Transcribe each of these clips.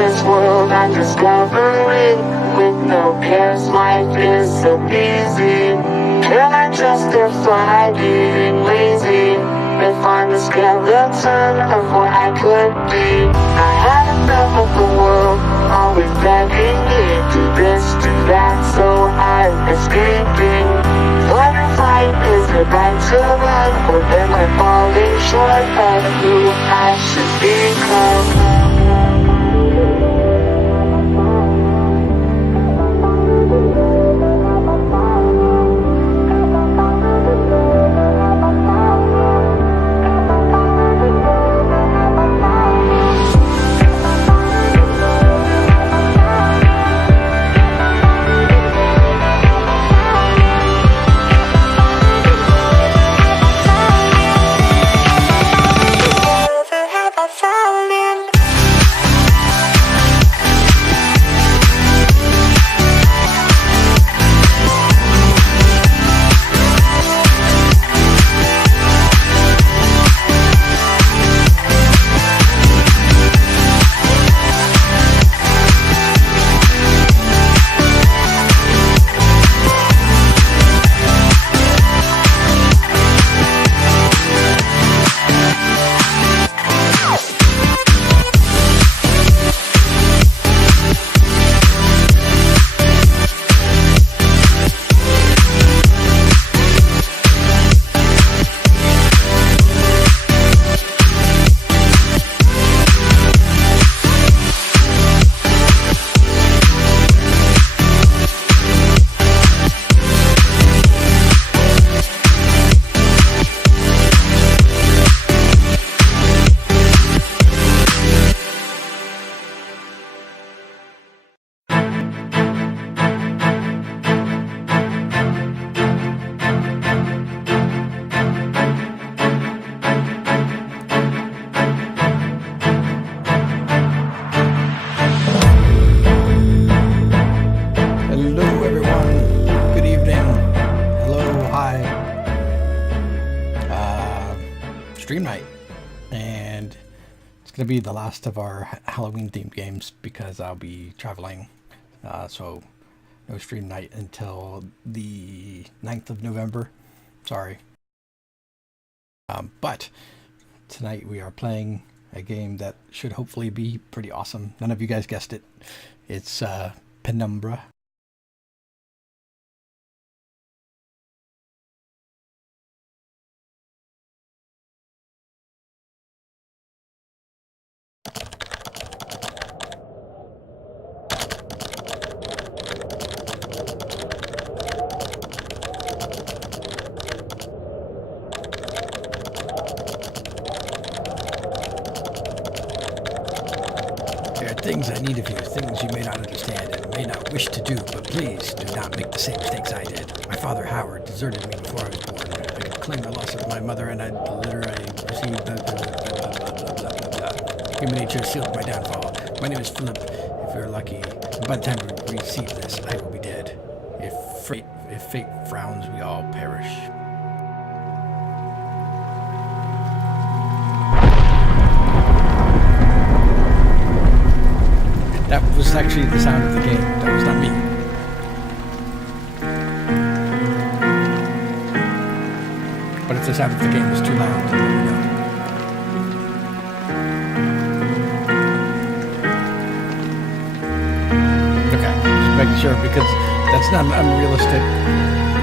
this world I'm discovering. With no cares, life is so easy. Can I justify being lazy if I'm the skeleton of what I could be? I had enough of the world, always begging me, do this, do that, so I'm escaping. Fight or flight is the right to run, or am I falling short of who I should become? Stream night, and it's gonna be the last of our Halloween themed games because I'll be traveling, so no stream night until the 9th of November. Sorry. But tonight we are playing a game that should hopefully be pretty awesome. None of you guys guessed it. It's Penumbra. Things I need of you, things you may not understand and may not wish to do, but please do not make the same mistakes I did. My father, Howard, deserted me before I was born. I could claim the loss of my mother, and I literally received human nature sealed my downfall. My name is Philip, if you're lucky. And by the time we receive this, I will be dead. If fate frowns, we all perish. That was actually the sound of the game. That was not me. But if the sound of the game was too loud, then let me know. Okay, just making sure because that's not an unrealistic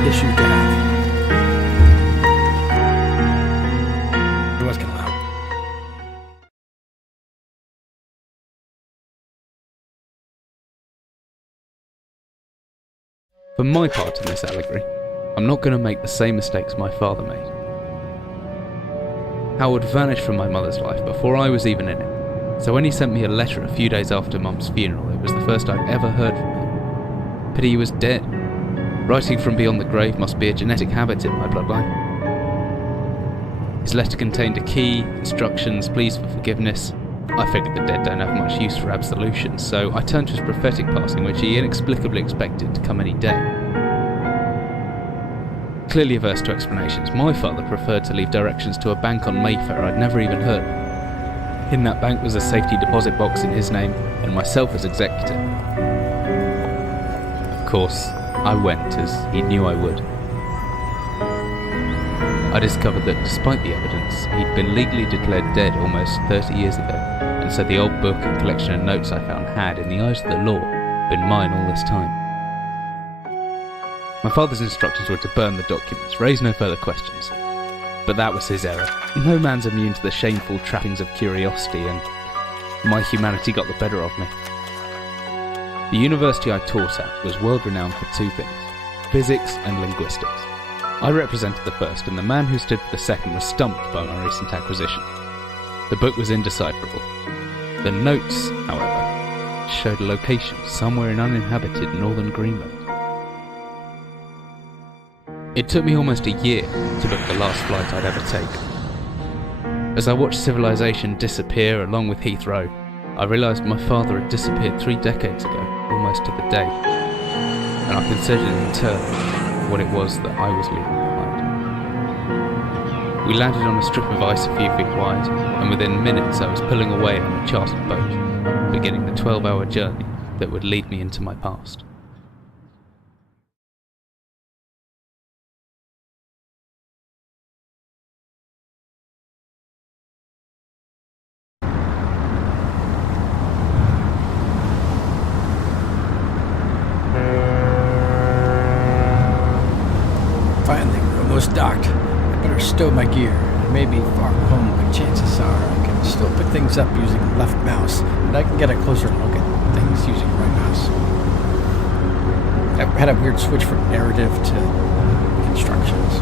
issue to have. It was kind of loud. For my part in this allegory, I'm not going to make the same mistakes my father made. Howard vanished from my mother's life before I was even in it, so when he sent me a letter a few days after Mum's funeral, it was the first I'd ever heard from him. Pity he was dead. Writing from beyond the grave must be a genetic habit in my bloodline. His letter contained a key, instructions, pleas for forgiveness. I figured the dead don't have much use for absolution, so I turned to his prophetic passing, which he inexplicably expected to come any day. Clearly averse to explanations, my father preferred to leave directions to a bank on Mayfair I'd never even heard of. In that bank was a safety deposit box in his name and myself as executor. Of course, I went as he knew I would. I discovered that despite the evidence, he'd been legally declared dead almost 30 years ago, and so the old book and collection of notes I found had, in the eyes of the law, been mine all this time. My father's instructions were to burn the documents, raise no further questions. But that was his error. No man's immune to the shameful trappings of curiosity, and my humanity got the better of me. The university I taught at was world renowned for two things: physics and linguistics. I represented the first, and the man who stood for the second was stumped by my recent acquisition. The book was indecipherable. The notes, however, showed a location somewhere in uninhabited northern Greenland. It took me almost a year to book the last flight I'd ever take. As I watched civilization disappear along with Heathrow, I realised my father had disappeared 3 decades ago, almost to the day, and I considered in turn what it was that I was leaving behind. We landed on a strip of ice a few feet wide, and within minutes I was pulling away on a chartered boat, beginning the 12-hour journey that would lead me into my past. Finally, we're almost docked. I better stow my gear. I may be far from home, but chances are I can still pick things up using left mouse, and I can get a closer look at things using right mouse. I've had a weird switch from narrative to instructions.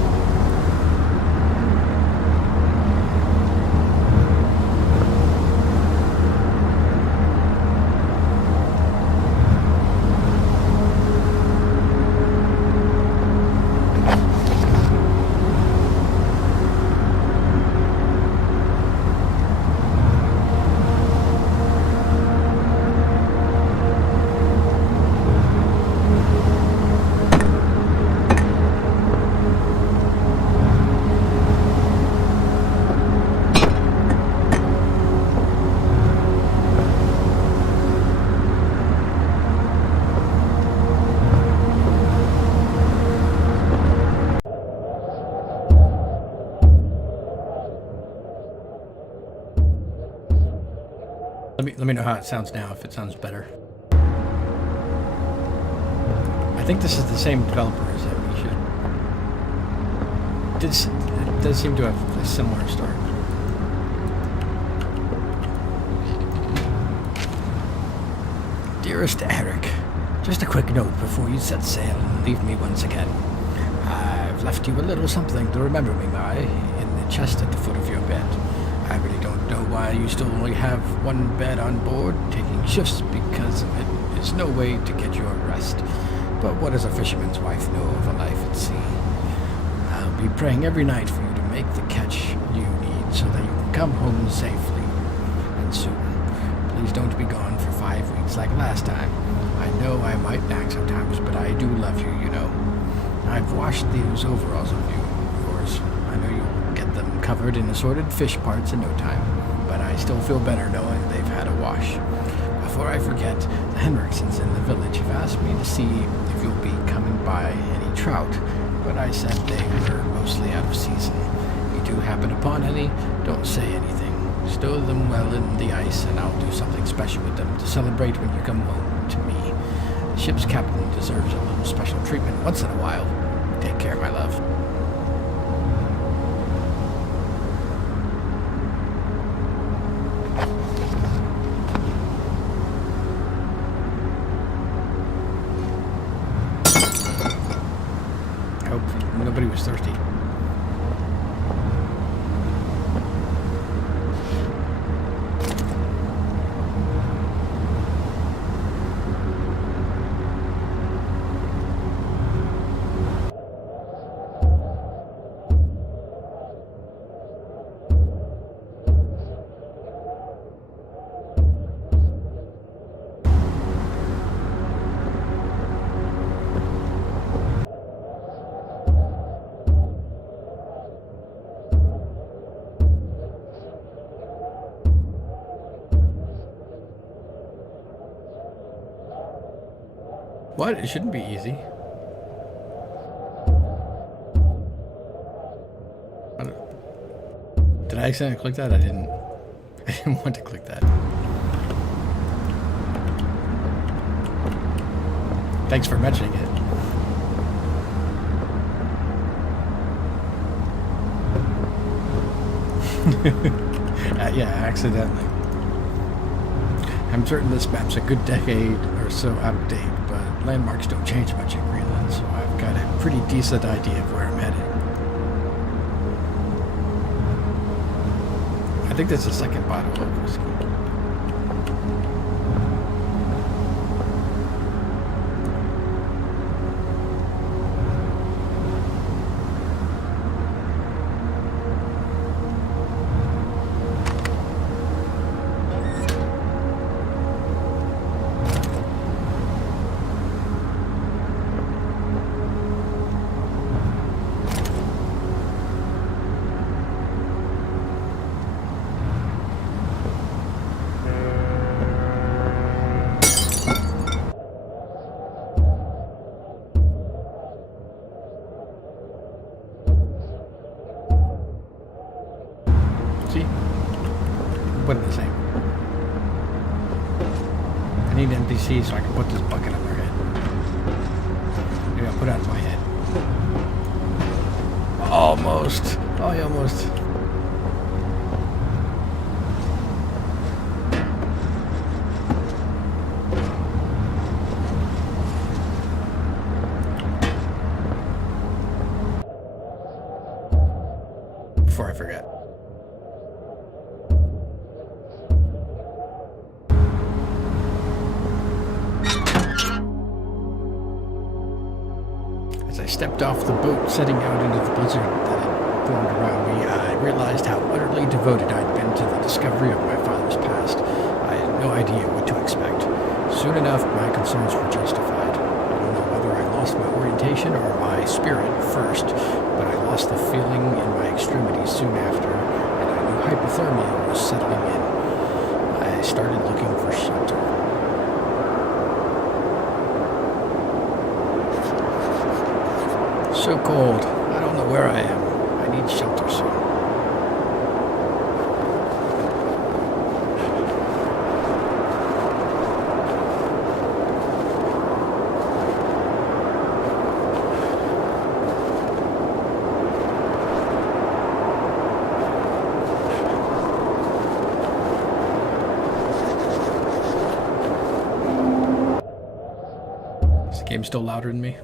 Let me know how it sounds now, if it sounds better. I think this is the same developer as Overture. It does seem to have a similar start. Dearest Eric, just a quick note before you set sail and leave me once again. I've left you a little something to remember me by in the chest at the foot of your bed. I really don't know why you still only have one bed on board, taking shifts because of it is no way to get your rest. But what does a fisherman's wife know of a life at sea? I'll be praying every night for you to make the catch you need so that you can come home safely and soon. Please don't be gone for 5 weeks like last time. I know I might nag sometimes, but I do love you, you know. I've washed these overalls of yours. I know you'll get them covered in assorted fish parts in no time, but I still feel better knowing they've had a wash. Before I forget, the Henriksons in the village have asked me to see if you'll be coming by any trout, but I said they were mostly out of season. If you do happen upon any, don't say anything. Stow them well in the ice, and I'll do something special with them to celebrate when you come home to me. The ship's captain deserves a little special treatment once in a while. Take care, my love. I hope nobody was thirsty. What? It shouldn't be easy. Did I accidentally click that? I didn't. I didn't want to click that. Thanks for mentioning it. Yeah, accidentally. I'm certain this map's a good decade or so out of date, but landmarks don't change much in Greenland, so I've got a pretty decent idea of where I'm headed. I think that's the second bottle of whiskey. See? What are the same? I need an NPC so I can put this bucket on their head. Maybe I'll put it on my head. Almost. Oh, yeah, almost. Before I forget. As I stepped off the boat, setting out into the blizzard that had formed around me, I realized how utterly devoted I'd been to the discovery of my father's past. I had no idea what to expect. Soon enough, my concerns were justified. I don't know whether I lost my orientation or my spirit first, but I lost the feeling in my extremities soon after, and I knew hypothermia was settling in. I started looking for shelter. So cold. I don't know where I am. I need shelter soon. Is the game still louder than me?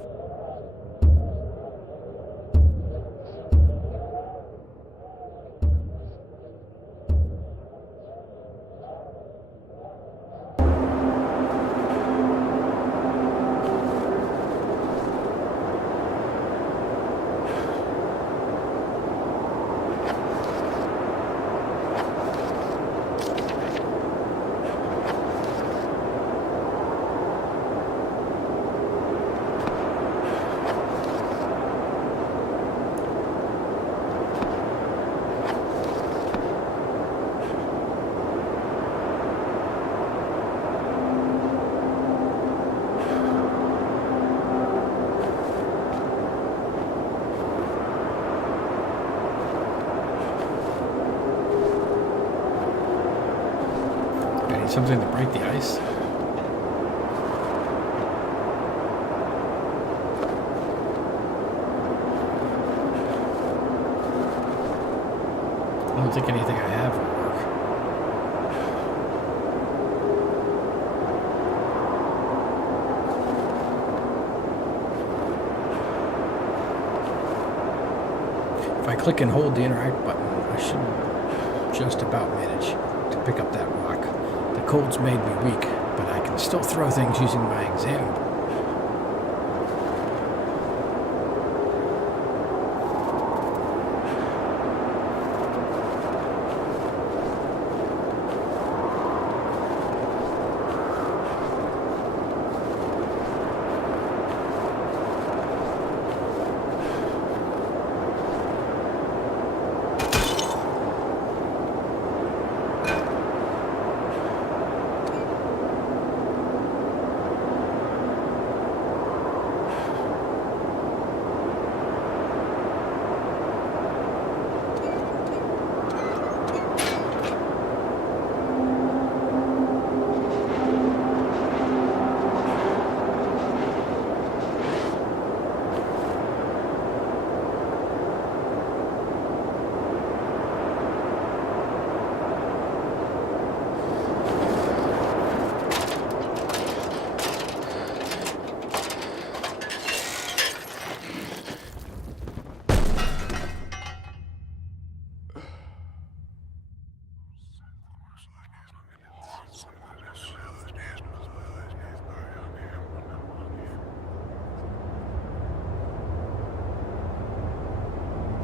Something to break the ice. I don't think anything I have will work. If I click and hold the interact button, I should just about manage to pick up that rock. The cold's made me weak, but I can still throw things using my exam.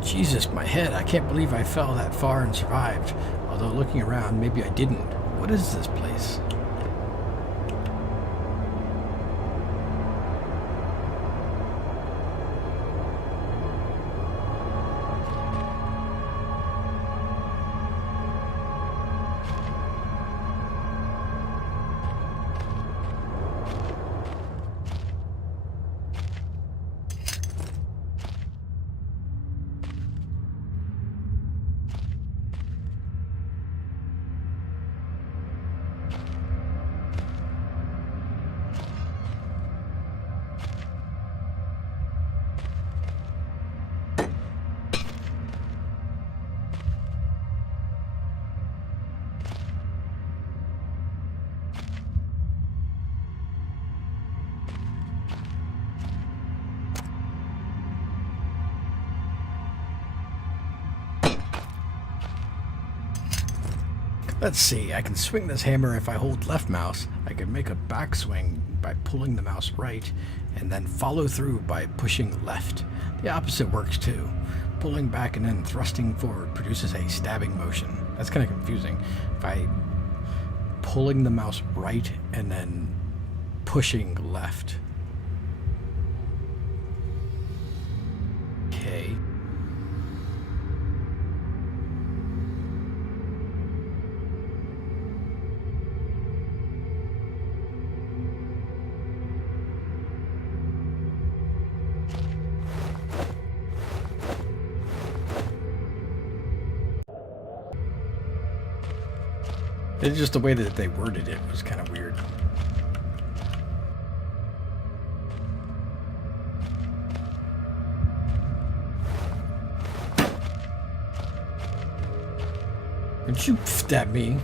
Jesus, my head. I can't believe I fell that far and survived. Although looking around, maybe I didn't. What is this place? Let's see, I can swing this hammer if I hold left mouse. I can make a backswing by pulling the mouse right, and then follow through by pushing left. The opposite works too. Pulling back and then thrusting forward produces a stabbing motion. That's kind of confusing. If I pulling the mouse right and then pushing left. Okay. It's just the way that they worded it was kind of weird. Don't you stab me?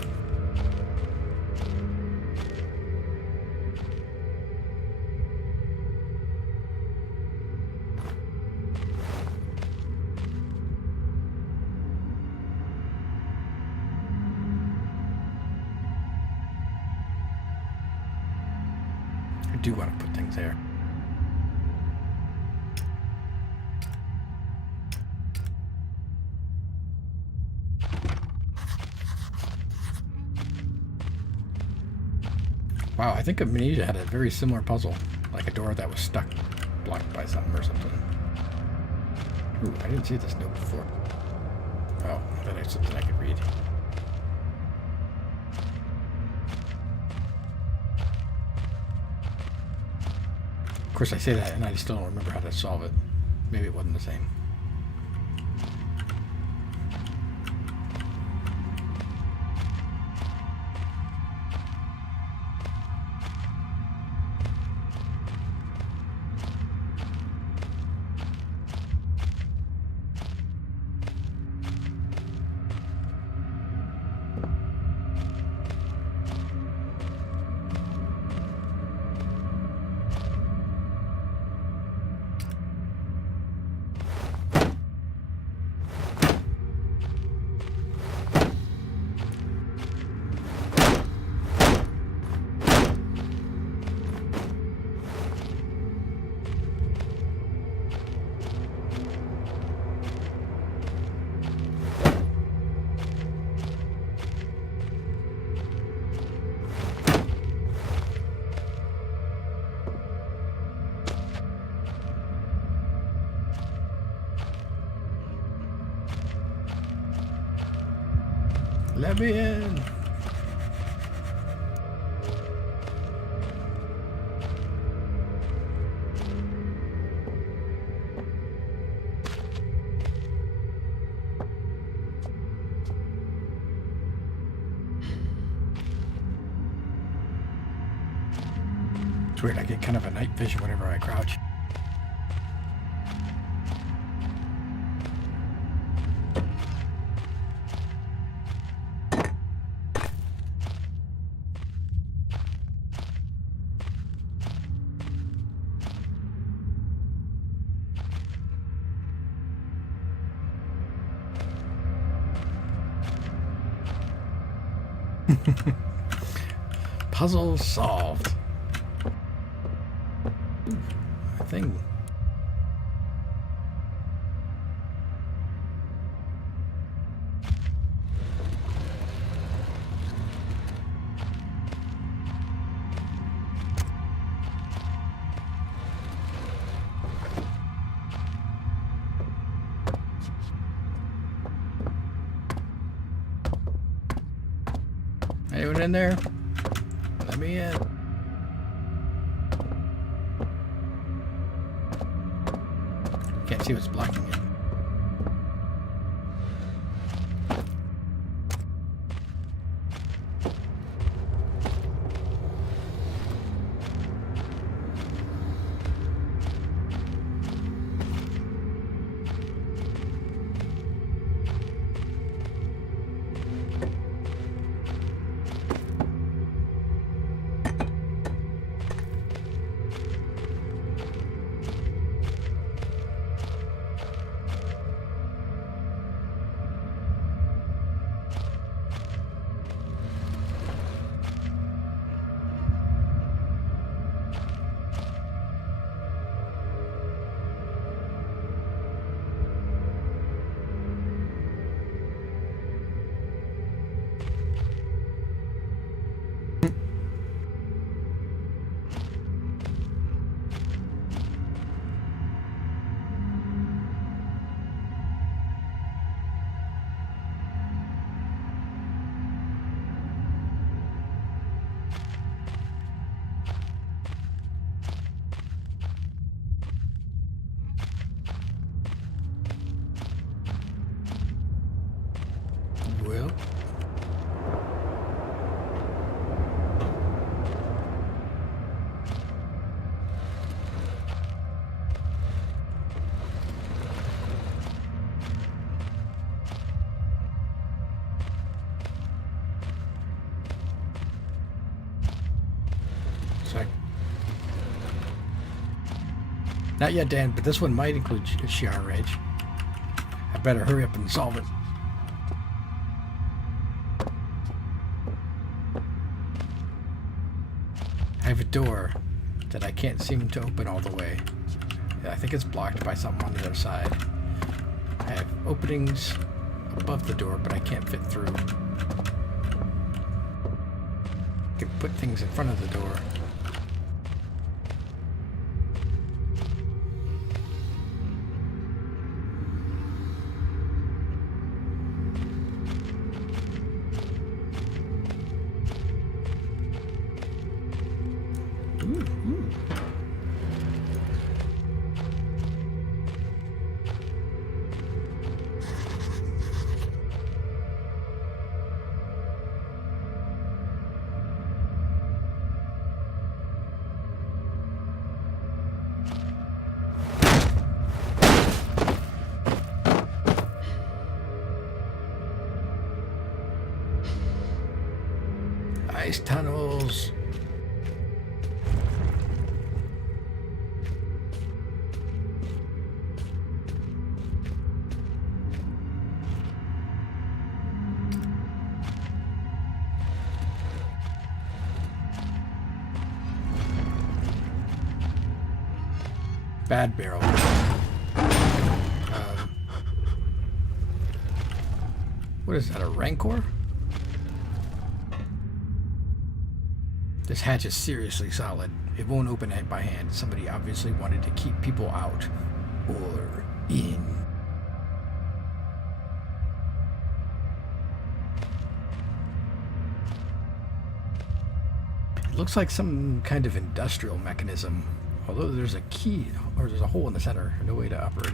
I do want to put things there. Wow, I think Amnesia had a very similar puzzle, like a door that was stuck, blocked by something or something. Ooh, I didn't see this note before. Oh, I thought I had something I could read. Of course, I say that and I still don't remember how to solve it. Maybe it wasn't the same. Let me in. It's weird, I get kind of a night vision whenever I crouch. Puzzle solved. Ooh, a thing. Anyone in there? Let me in. Can't see what's blocking it. Well, sorry. Not yet, Dan, but this one might include Shiar Rage. I better hurry up and solve it. I have a door that I can't seem to open all the way. I think it's blocked by something on the other side. I have openings above the door, but I can't fit through. I can put things in front of the door. Ice tunnels. Bad barrel. What is that, a Rancor? This hatch is seriously solid. It won't open it by hand. Somebody obviously wanted to keep people out or in. It looks like some kind of industrial mechanism. Although there's a key, or there's a hole in the center, no way to operate it.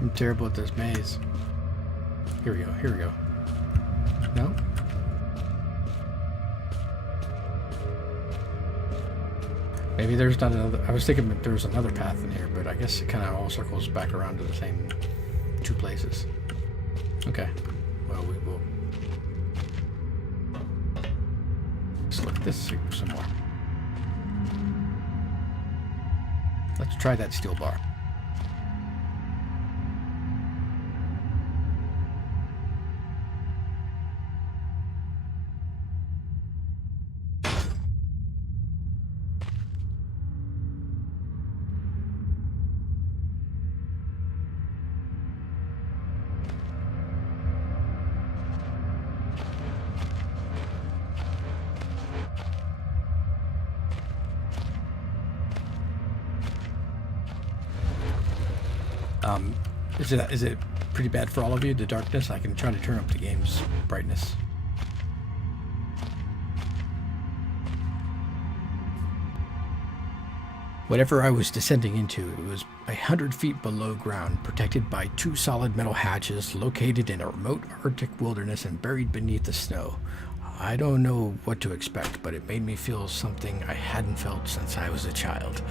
I'm terrible at this maze. Here we go, here we go. No? Maybe there's not another. I was thinking that there was another path in here, but I guess it kind of all circles back around to the same two places. Okay. Well, we will. Let's look at this some more. Let's try that steel bar. Is it pretty bad for all of you, the darkness? I can try to turn up the game's brightness. Whatever I was descending into, it was 100 feet below ground, protected by two solid metal hatches located in a remote Arctic wilderness and buried beneath the snow. I don't know what to expect, but it made me feel something I hadn't felt since I was a child.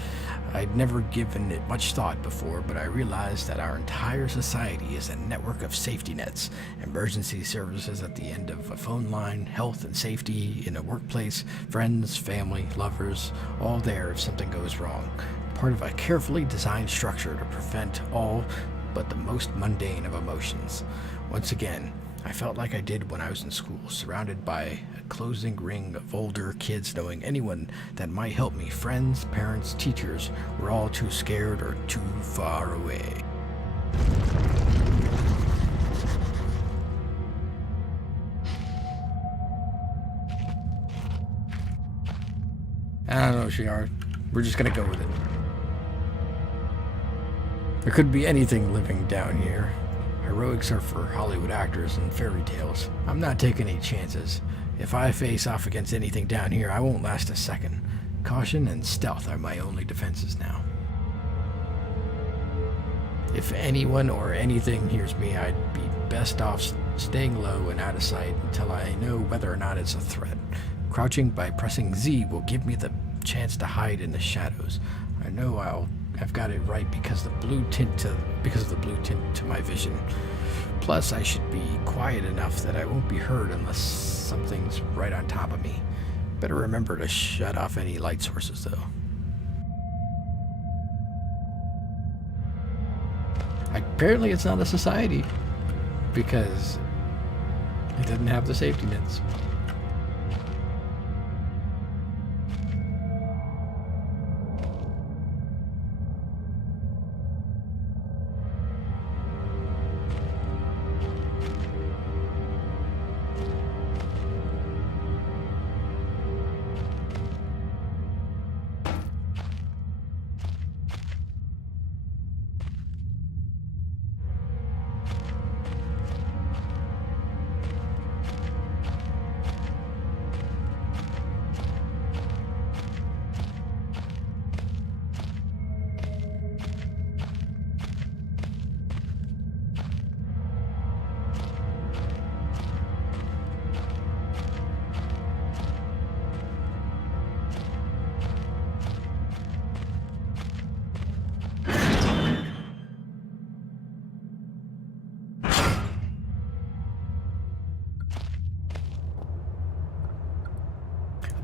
I'd never given it much thought before, but I realized that our entire society is a network of safety nets, emergency services at the end of a phone line, health and safety in a workplace, friends, family, lovers, all there if something goes wrong. Part of a carefully designed structure to prevent all but the most mundane of emotions. Once again, I felt like I did when I was in school, surrounded by a closing ring of older kids, knowing anyone that might help me. Friends, parents, teachers were all too scared or too far away. I don't know, Shiar. We're just gonna go with it. There could be anything living down here. Heroics are for Hollywood actors and fairy tales. I'm not taking any chances. If I face off against anything down here, I won't last a second. Caution and stealth are my only defenses now. If anyone or anything hears me, I'd be best off staying low and out of sight until I know whether or not it's a threat. Crouching by pressing Z will give me the chance to hide in the shadows. I know I've got it right because of the blue tint to my vision. Plus, I should be quiet enough that I won't be heard unless something's right on top of me. Better remember to shut off any light sources, though. Apparently, it's not a society because it doesn't have the safety nets.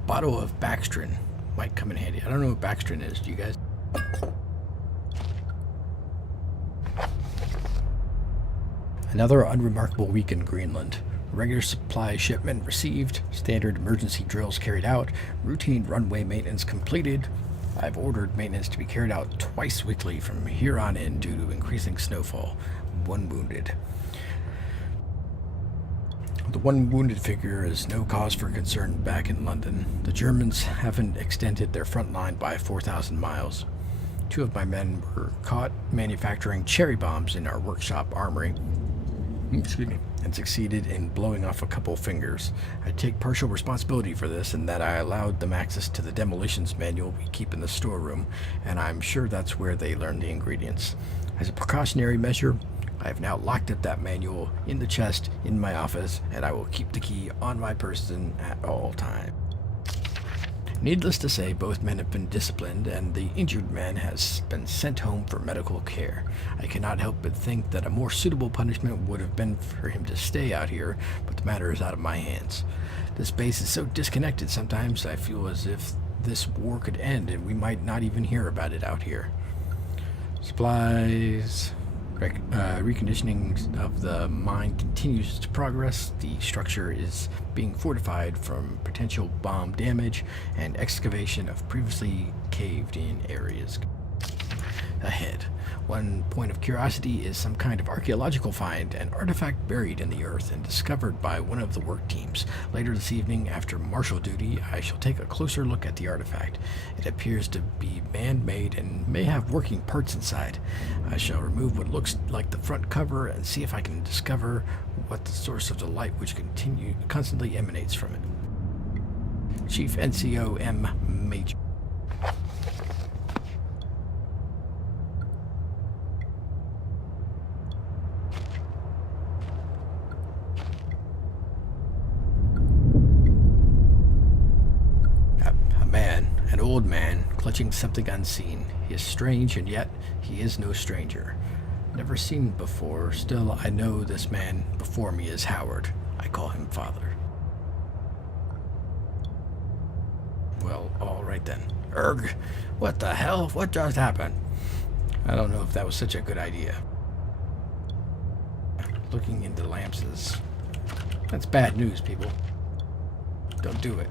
Bottle of Baxtrin might come in handy. I don't know what Baxtrin is. Do you guys? Another unremarkable week in Greenland. Regular supply shipment received, standard emergency drills carried out, routine runway maintenance completed. I've ordered maintenance to be carried out twice weekly from here on in due to increasing snowfall. 1 wounded. The 1 wounded figure is no cause for concern back in London. The Germans haven't extended their front line by 4,000 miles. 2 of my men were caught manufacturing cherry bombs in our workshop armory. And succeeded in blowing off a couple fingers. I take partial responsibility for this in that I allowed them access to the demolitions manual we keep in the storeroom, and I'm sure that's where they learned the ingredients. As a precautionary measure, I have now locked up that manual in the chest in my office, and I will keep the key on my person at all times. Needless to say, both men have been disciplined, and the injured man has been sent home for medical care. I cannot help but think that a more suitable punishment would have been for him to stay out here, but the matter is out of my hands. This base is so disconnected sometimes I feel as if this war could end and we might not even hear about it out here. Supplies. Reconditioning of the mine continues to progress. The structure is being fortified from potential bomb damage and excavation of previously caved-in areas. Ahead, one point of curiosity is some kind of archaeological find, an artifact buried in the earth and discovered by one of the work teams. Later this evening, after marshal duty, I shall take a closer look at the artifact. It appears to be man-made and may have working parts inside. I shall remove what looks like the front cover and see if I can discover what the source of the light which constantly emanates from it. Chief NCO M. Major. An old man, clutching something unseen. He is strange, and yet he is no stranger. Never seen him before, still I know this man before me is Howard. I call him Father. Well, all right then. Erg, what the hell? What just happened? I don't know if that was such a good idea. Looking into lamps is... That's bad news, people. Don't do it.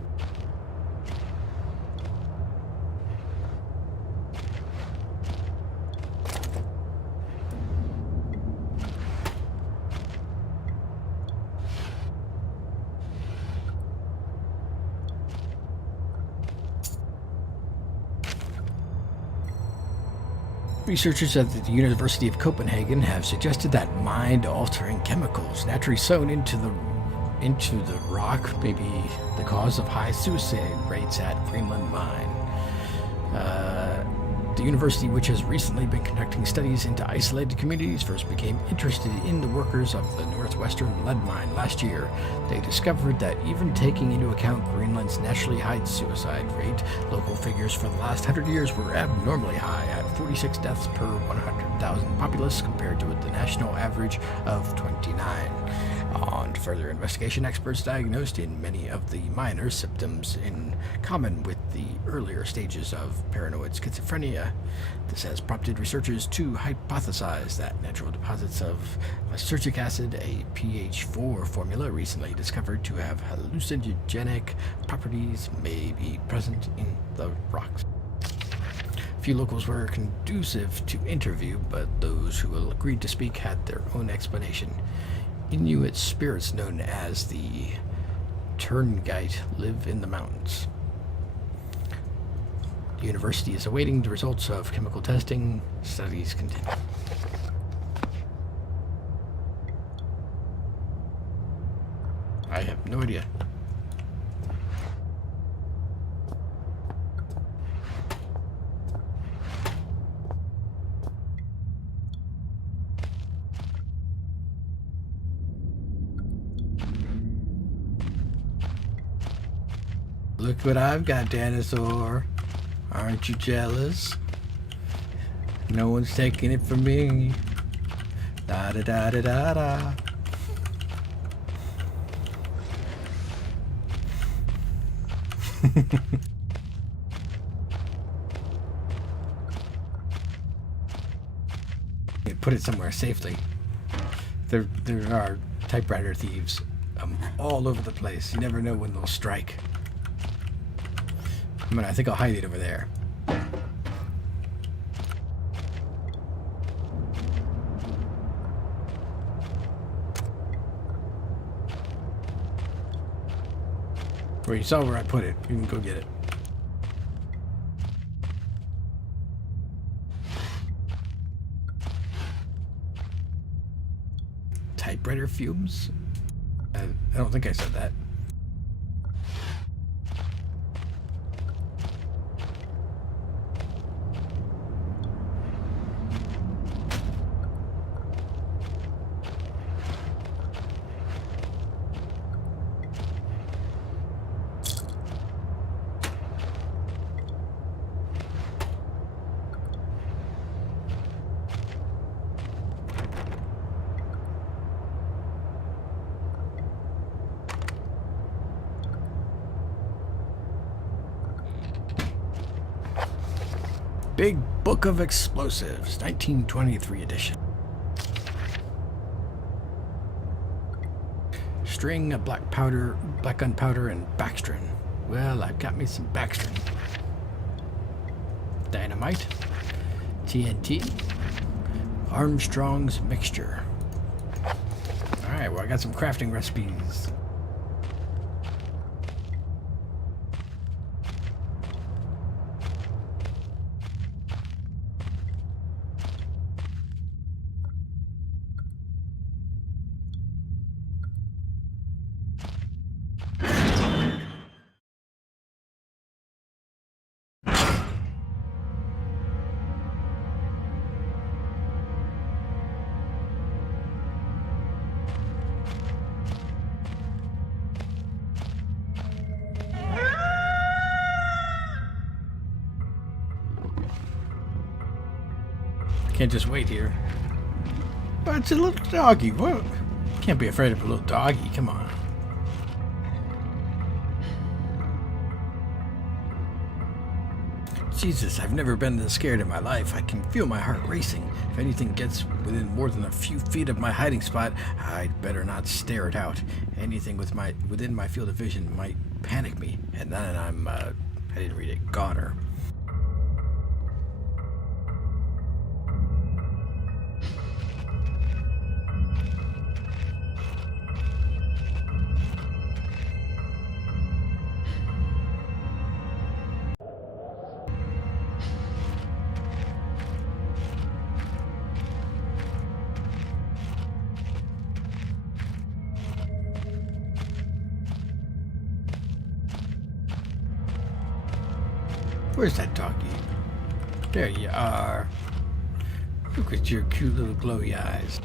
Researchers at the University of Copenhagen have suggested that mind-altering chemicals naturally sown into the rock may be the cause of high suicide rates at Greenland Mine. The university, which has recently been conducting studies into isolated communities, first became interested in the workers of the northwestern lead mine last year. They discovered that even taking into account Greenland's naturally high suicide rate, local figures for the last 100 years were abnormally high at 46 deaths per 100,000 populace compared to the national average of 29. On further investigation, experts diagnosed in many of the miners symptoms in common with the earlier stages of paranoid schizophrenia. This has prompted researchers to hypothesize that natural deposits of lysergic acid, a pH4 formula recently discovered to have hallucinogenic properties, may be present in the rocks. Few locals were conducive to interview, but those who agreed to speak had their own explanation. Inuit spirits known as the Terngite live in the mountains. The university is awaiting the results of chemical testing. Studies continue. I have no idea. Look what I've got, dinosaur. Aren't you jealous? No one's taking it from me. Da da da da da da. Put it somewhere safely. There are typewriter thieves all over the place. You never know when they'll strike. I think I'll hide it over there. Where you saw where I put it. You can go get it. Typewriter fumes? I don't think I said that. Big Book of Explosives, 1923 edition. String of black gunpowder, and Baxtrin. Well, I've got me some Baxtrin. Dynamite, TNT, Armstrong's mixture. Alright, well, I got some crafting recipes. Can't just wait here. But it's a little doggy. What? Can't be afraid of a little doggy. Come on. Jesus, I've never been this scared in my life. I can feel my heart racing. If anything gets within more than a few feet of my hiding spot, I'd better not stare it out. Anything within my field of vision might panic me, and then I didn't read it, goner. Where's that doggy? There you are. Look at your cute little glowy eyes.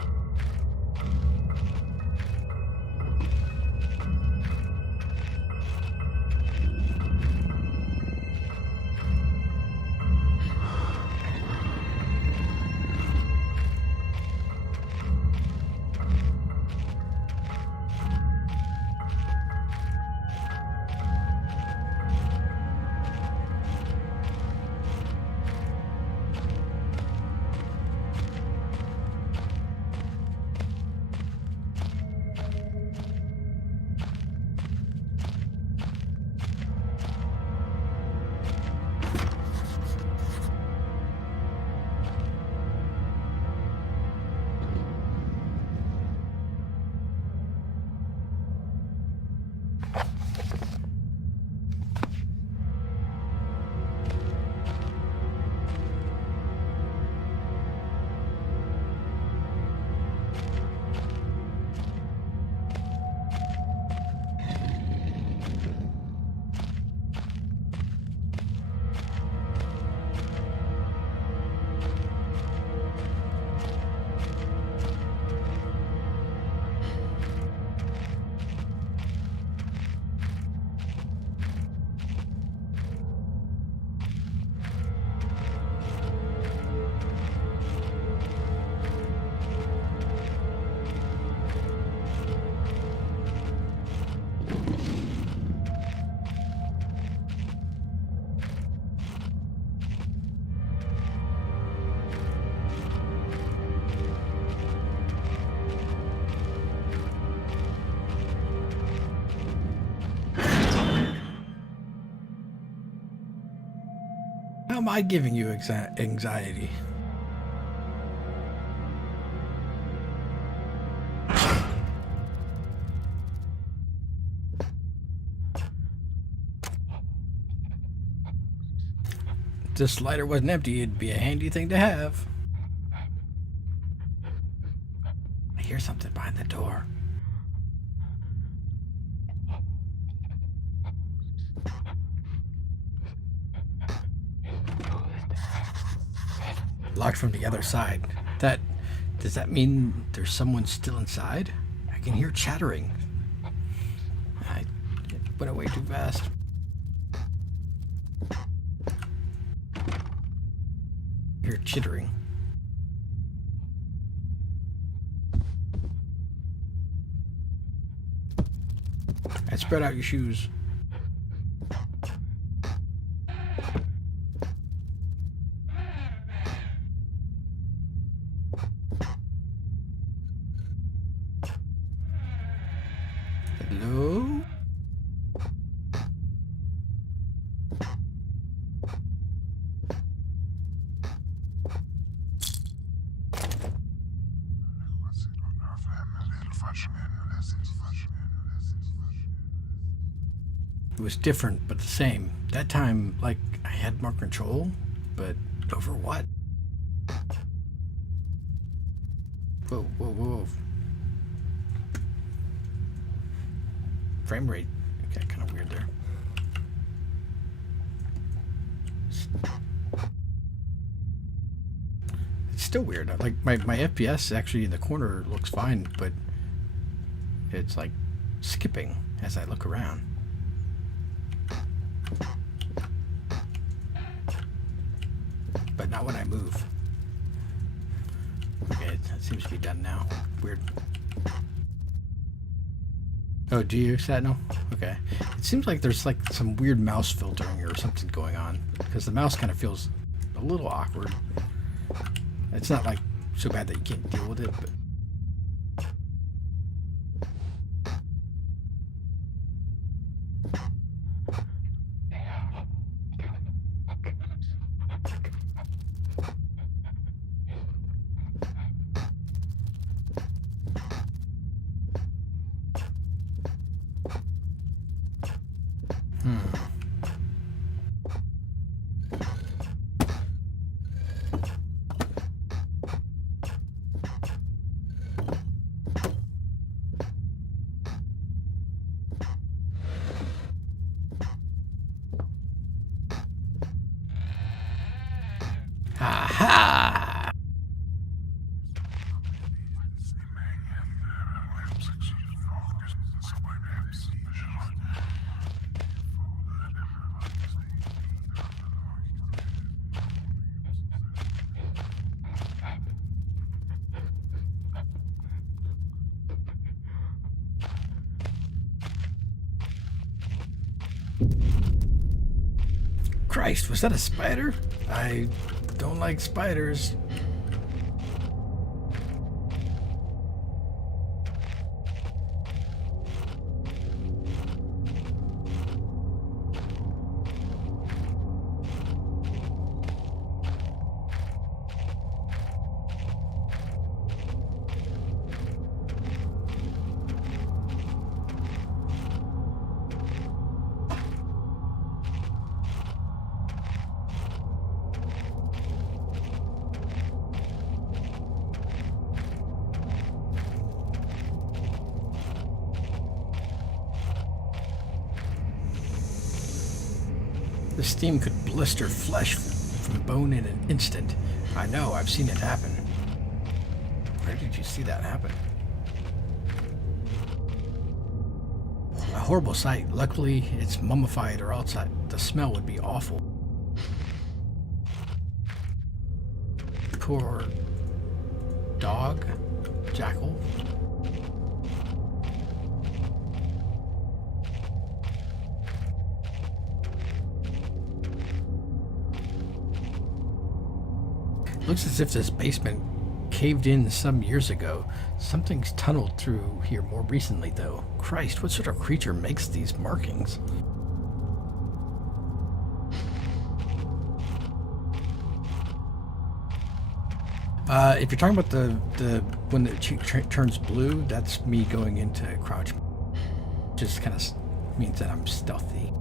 How am I giving you anxiety? If this lighter wasn't empty, it'd be a handy thing to have. I hear something behind the door. Locked from the other side. Does that mean there's someone still inside? I can hear chattering. I went away too fast. Hear chittering. And spread out your shoes. It was different, but the same. That time, like, I had more control, but over what? Whoa, whoa, whoa. Frame rate. Okay, kind of weird there. It's still weird. Like, my FPS actually in the corner looks fine, but it's like skipping as I look around. But not when I move. Okay, it seems to be done now. Weird. Oh, do you set no? Okay. It seems like there's like some weird mouse filtering or something going on, because the mouse kind of feels a little awkward. It's not like so bad that you can't deal with it, but aha! Christ, was that a spider? I don't like spiders. The steam could blister flesh from bone in an instant. I know, I've seen it happen. Where did you see that happen? A horrible sight. Luckily, it's mummified or else the smell would be awful. Poor dog? Jackal? Looks as if this basement caved in some years ago. Something's tunneled through here more recently, though. Christ, what sort of creature makes these markings? If you're talking about the when it turns blue, that's me going into crouch. Just kind of means that I'm stealthy.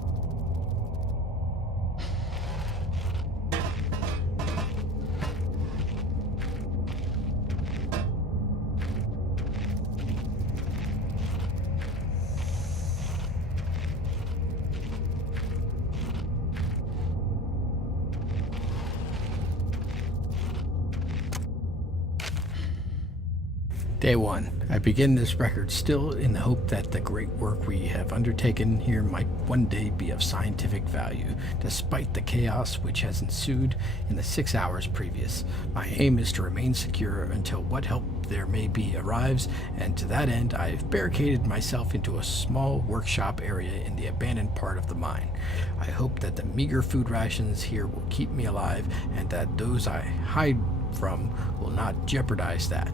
Day 1. I begin this record still in the hope that the great work we have undertaken here might one day be of scientific value, despite the chaos which has ensued in the 6 hours previous. My aim is to remain secure until what help there may be arrives, and to that end I have barricaded myself into a small workshop area in the abandoned part of the mine. I hope that the meager food rations here will keep me alive, and that those I hide from will not jeopardize that.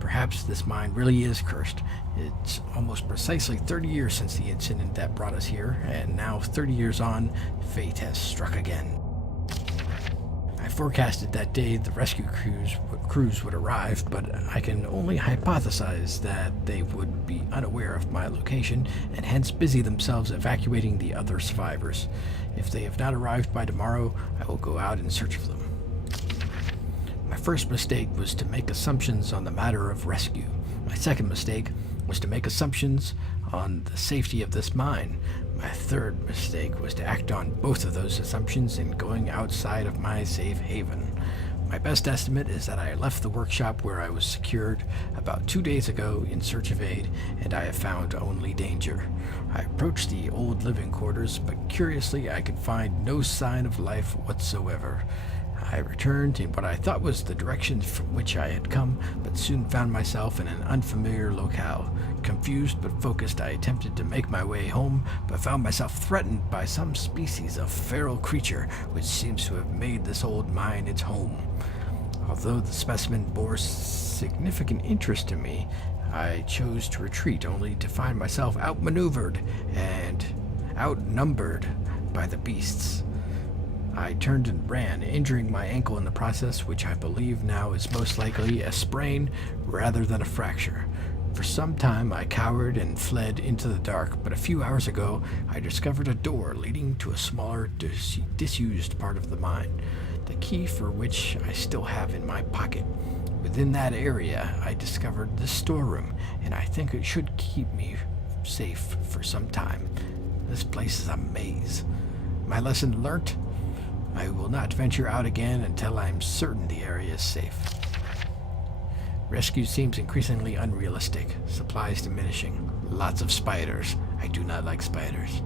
Perhaps this mine really is cursed. It's almost precisely 30 years since the incident that brought us here, and now 30 years on, fate has struck again. I forecasted that day the rescue crews would arrive, but I can only hypothesize that they would be unaware of my location and hence busy themselves evacuating the other survivors. If they have not arrived by tomorrow, I will go out in search of them. My first mistake was to make assumptions on the matter of rescue. My second mistake was to make assumptions on the safety of this mine. My third mistake was to act on both of those assumptions in going outside of my safe haven. My best estimate is that I left the workshop where I was secured about 2 days ago in search of aid, and I have found only danger. I approached the old living quarters, but curiously I could find no sign of life whatsoever. I returned in what I thought was the direction from which I had come, but soon found myself in an unfamiliar locale. Confused but focused, I attempted to make my way home, but found myself threatened by some species of feral creature which seems to have made this old mine its home. Although the specimen bore significant interest to me, I chose to retreat only to find myself outmaneuvered and outnumbered by the beasts. I turned and ran, injuring my ankle in the process, which I believe now is most likely a sprain rather than a fracture. For some time I cowered and fled into the dark, but a few hours ago I discovered a door leading to a smaller, disused part of the mine, the key for which I still have in my pocket. Within that area I discovered the storeroom, and I think it should keep me safe for some time. This place is a maze. My lesson learnt: I will not venture out again until I am certain the area is safe. Rescue seems increasingly unrealistic. Supplies diminishing. Lots of spiders. I do not like spiders.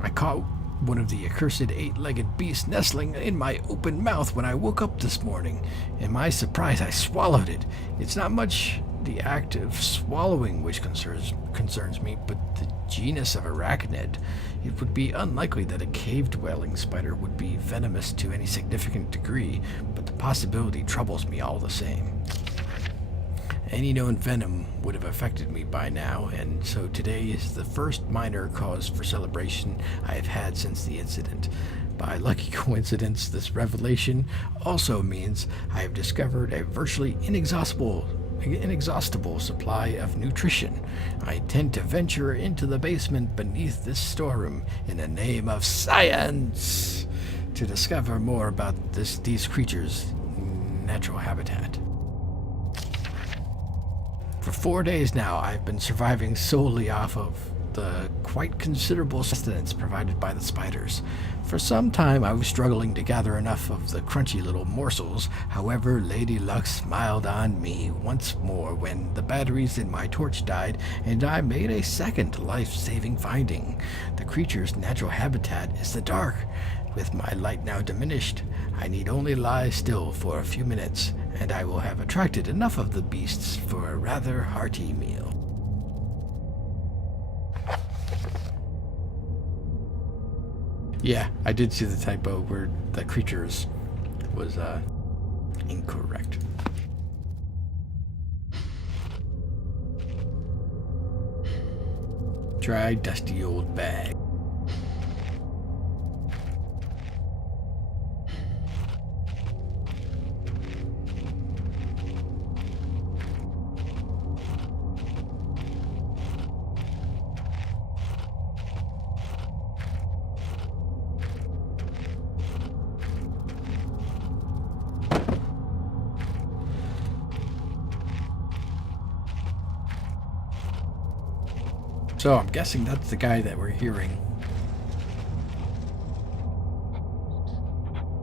I caught one of the accursed 8-legged beasts nestling in my open mouth when I woke up this morning. In my surprise, I swallowed it. It's not much the act of swallowing which concerns me, but the genus of arachnid. It would be unlikely that a cave-dwelling spider would be venomous to any significant degree, but the possibility troubles me all the same. Any known venom would have affected me by now, and so today is the first minor cause for celebration I have had since the incident. By lucky coincidence, this revelation also means I have discovered a virtually inexhaustible supply of nutrition. I intend to venture into the basement beneath this storeroom in the name of science to discover more about these creatures' natural habitat. For 4 days now, I've been surviving solely off of the quite considerable sustenance provided by the spiders. For some time I was struggling to gather enough of the crunchy little morsels. However, Lady Luck smiled on me once more when the batteries in my torch died, and I made a second life-saving finding. The creature's natural habitat is the dark. With my light now diminished, I need only lie still for a few minutes, and I will have attracted enough of the beasts for a rather hearty meal. Yeah, I did see the typo where the creatures was incorrect. Dry, dusty old bag. So I'm guessing that's the guy that we're hearing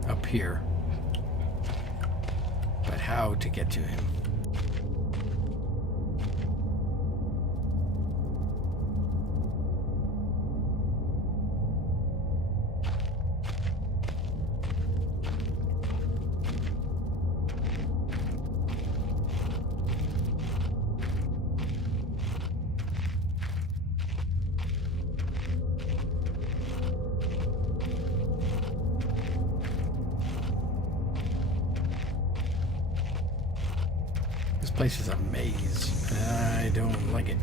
up here. But how to get to him? This place is a maze. I don't like it.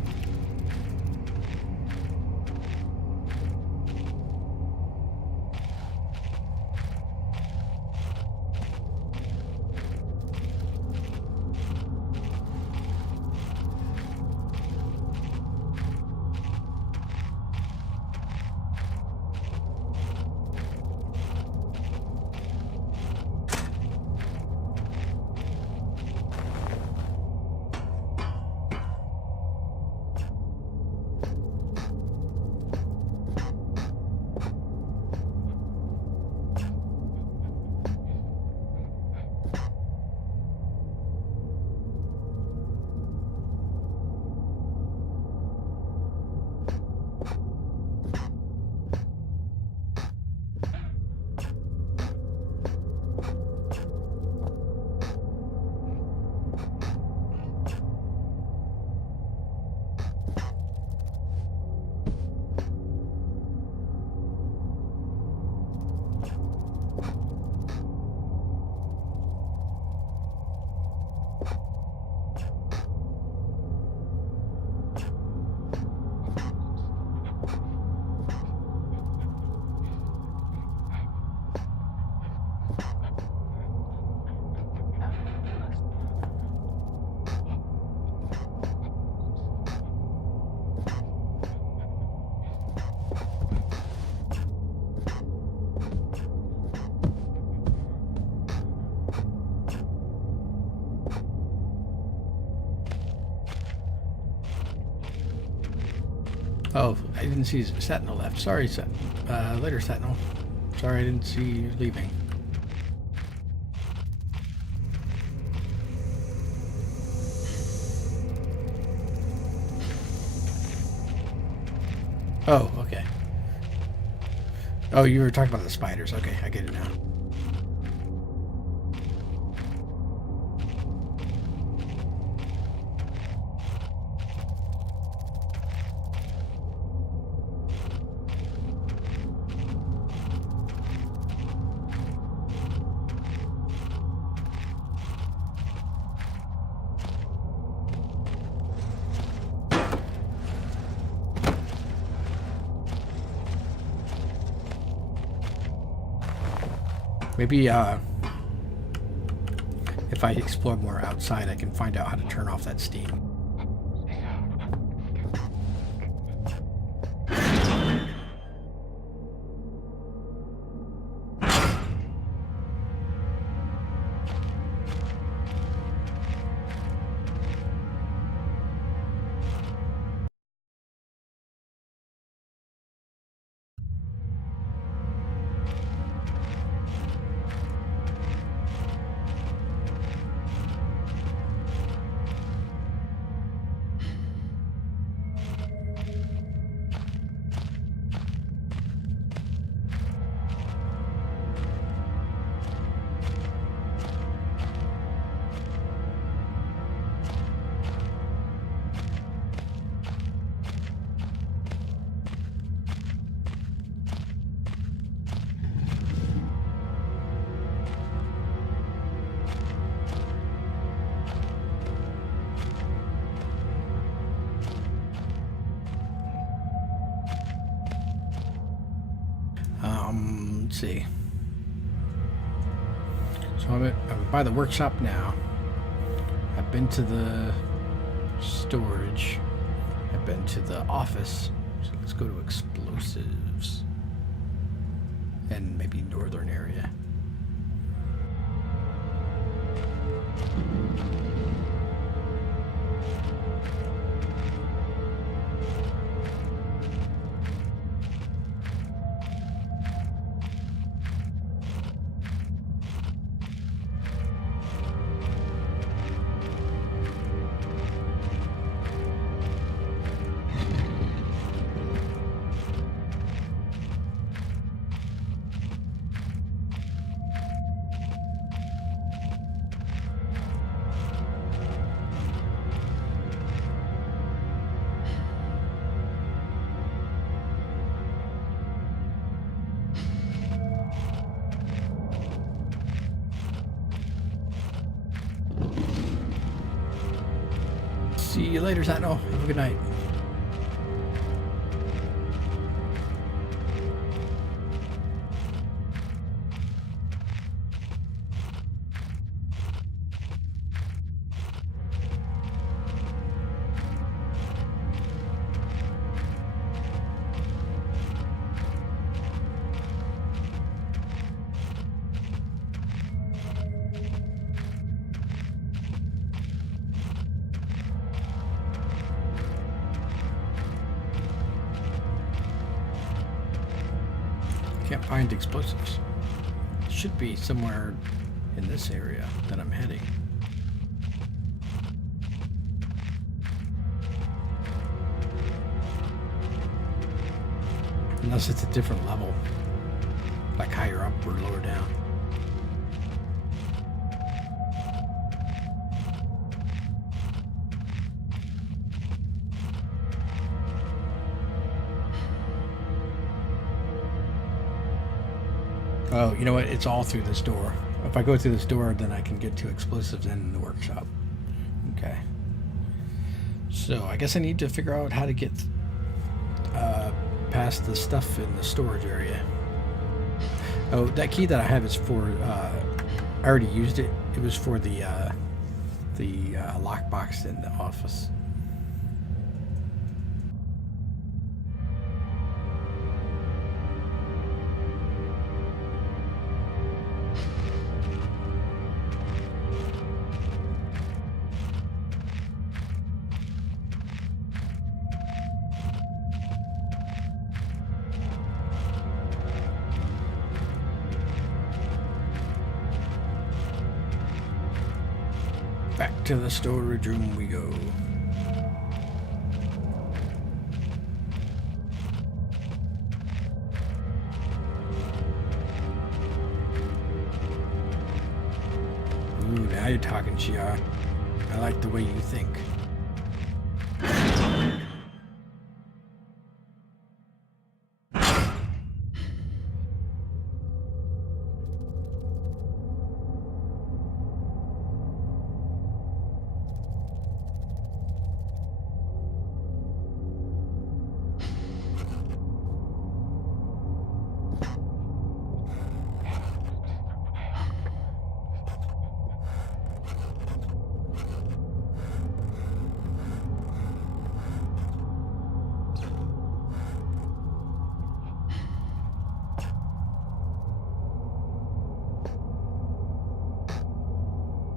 Oh, I didn't see Sentinel left. Sorry, later, Sentinel. Sorry, I didn't see you leaving. Oh, okay. Oh, you were talking about the spiders. Okay, I get it now. Maybe if I explore more outside, I can find out how to turn off that steam. Let's see. So I'm by the workshop now. I've been to the storage. I've been to the office. So let's go to explosives. And maybe northern area. See you later, Sentinel. Have a good night. Can't find explosives. Should be somewhere in this area that I'm heading. Unless it's a different level, like higher up or lower down. Oh, you know what? It's all through this door. If I go through this door, then I can get to explosives in the workshop. Okay. So I guess I need to figure out how to get past the stuff in the storage area. Oh, that key that I have is for, I already used it. It was for the lockbox in the office. Back to the storage room we go. Ooh, now you're talking, Shiar. I like the way you think.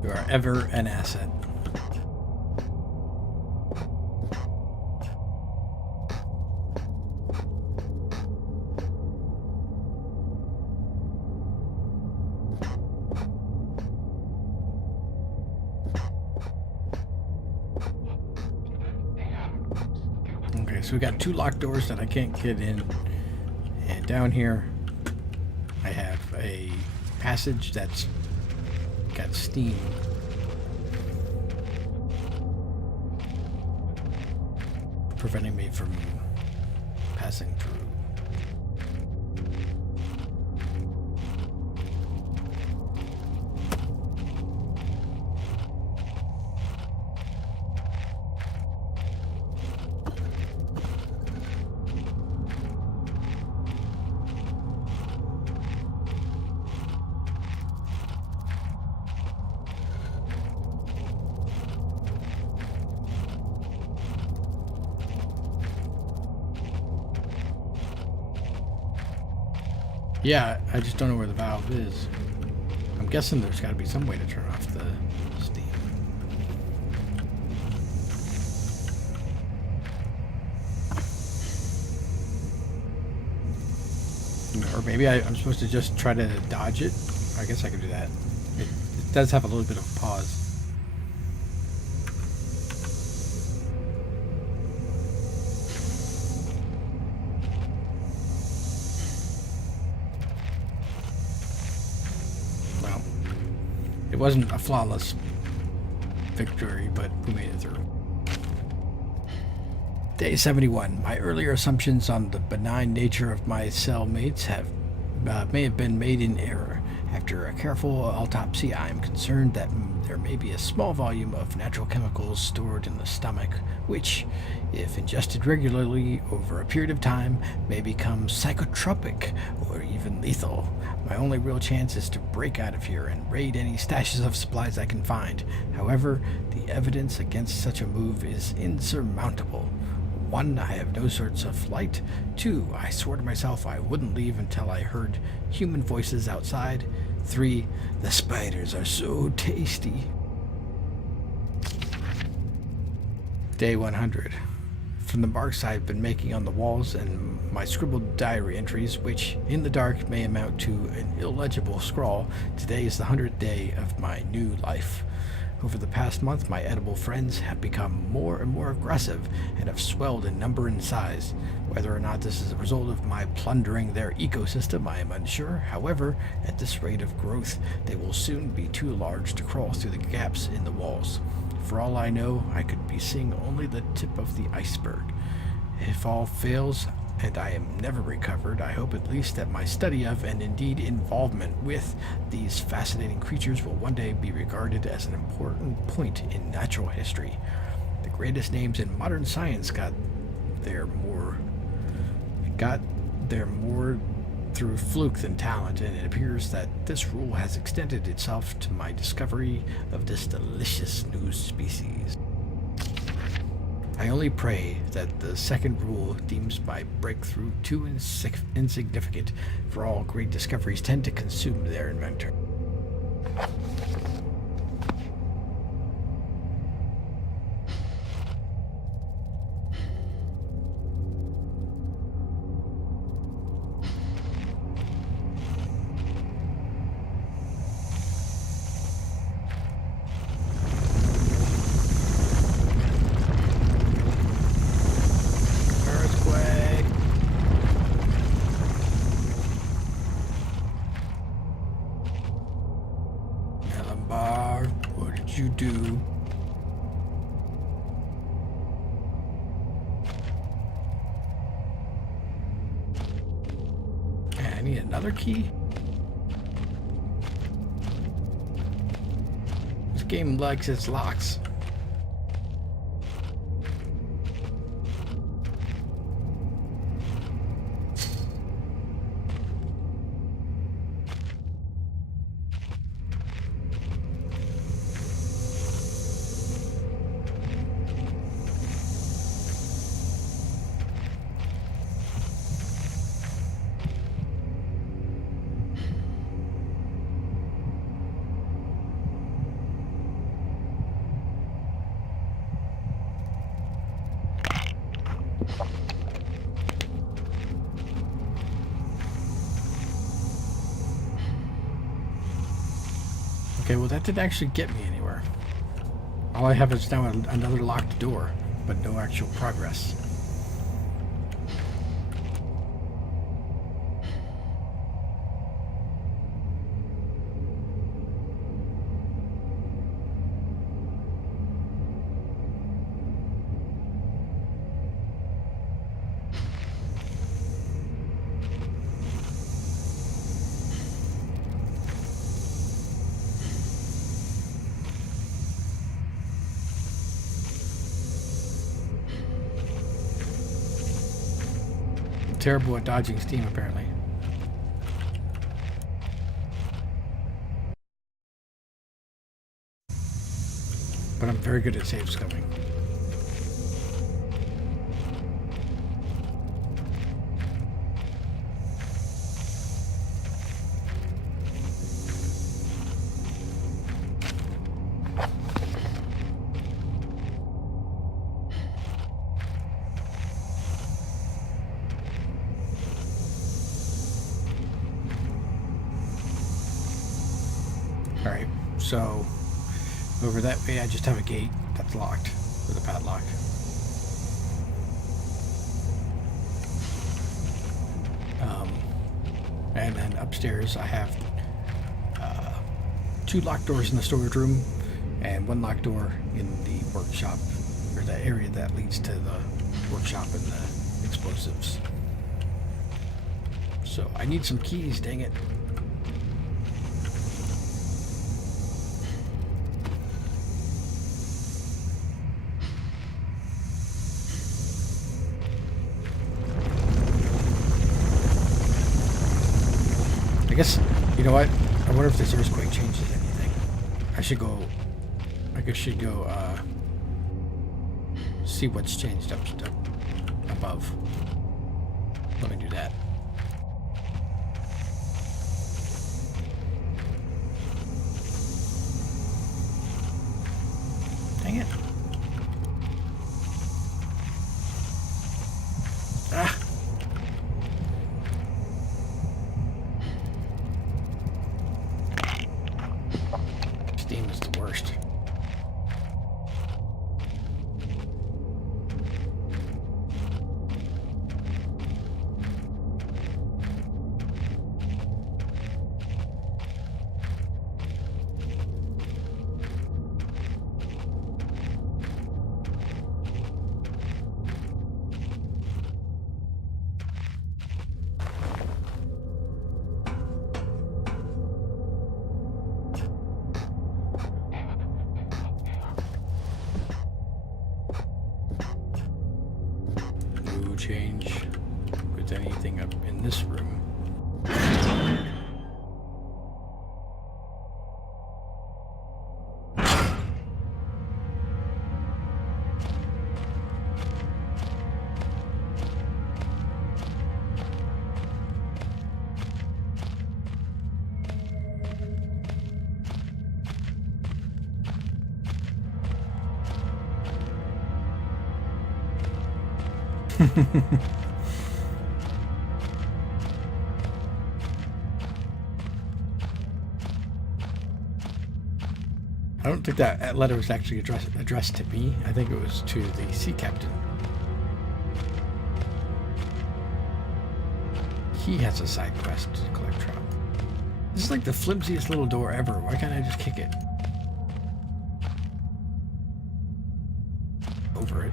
You are ever an asset. Okay, so we got 2 locked doors that I can't get in. And down here, I have a passage that's got steam. Preventing me from passing through. Yeah, I just don't know where the valve is. I'm guessing there's got to be some way to turn off the steam. Or maybe I'm supposed to just try to dodge it. I guess I could do that. It does have a little bit of a pause. It wasn't a flawless victory, but we made it through. Day 71. My earlier assumptions on the benign nature of my cellmates may have been made in error. After a careful autopsy, I am concerned that there may be a small volume of natural chemicals stored in the stomach, which, if ingested regularly over a period of time, may become psychotropic or even lethal. My only real chance is to break out of here and raid any stashes of supplies I can find. However, the evidence against such a move is insurmountable. 1, I have no sorts of light. 2, I swore to myself I wouldn't leave until I heard human voices outside. 3, the spiders are so tasty. Day 100. From the marks I've been making on the walls and my scribbled diary entries, which in the dark may amount to an illegible scrawl, today is the 100th day of my new life. Over the past month, my edible friends have become more and more aggressive and have swelled in number and size. Whether or not this is a result of my plundering their ecosystem, I am unsure. However, at this rate of growth, they will soon be too large to crawl through the gaps in the walls. For all I know, I could be seeing only the tip of the iceberg. If all fails, and I am never recovered, I hope at least that my study of, and indeed involvement with, these fascinating creatures will one day be regarded as an important point in natural history. The greatest names in modern science got there more through fluke than talent, and it appears that this rule has extended itself to my discovery of this delicious new species. I only pray that the second rule deems my breakthrough too insignificant, for all great discoveries tend to consume their inventor. did you do? I need another key. This game likes its locks. Okay, well that didn't actually get me anywhere. All I have is now another locked door, but no actual progress. Terrible at dodging steam, apparently. But I'm very good at safe scumming. Alright, so over that way I just have a gate that's locked with a padlock. And then upstairs I have 2 locked doors in the storage room and 1 locked door in the workshop, or the area that leads to the workshop and the explosives. So I need some keys, dang it. I guess, you know what? I wonder if this earthquake changes anything. I should go see what's changed up above. Let me do that. Dang it. Ah. Steam is the worst. Change with anything up in this room. I don't think that letter was actually addressed to me. I think it was to the sea captain. He has a side quest to collect trout. This is like the flimsiest little door ever. Why can't I just kick it? over it.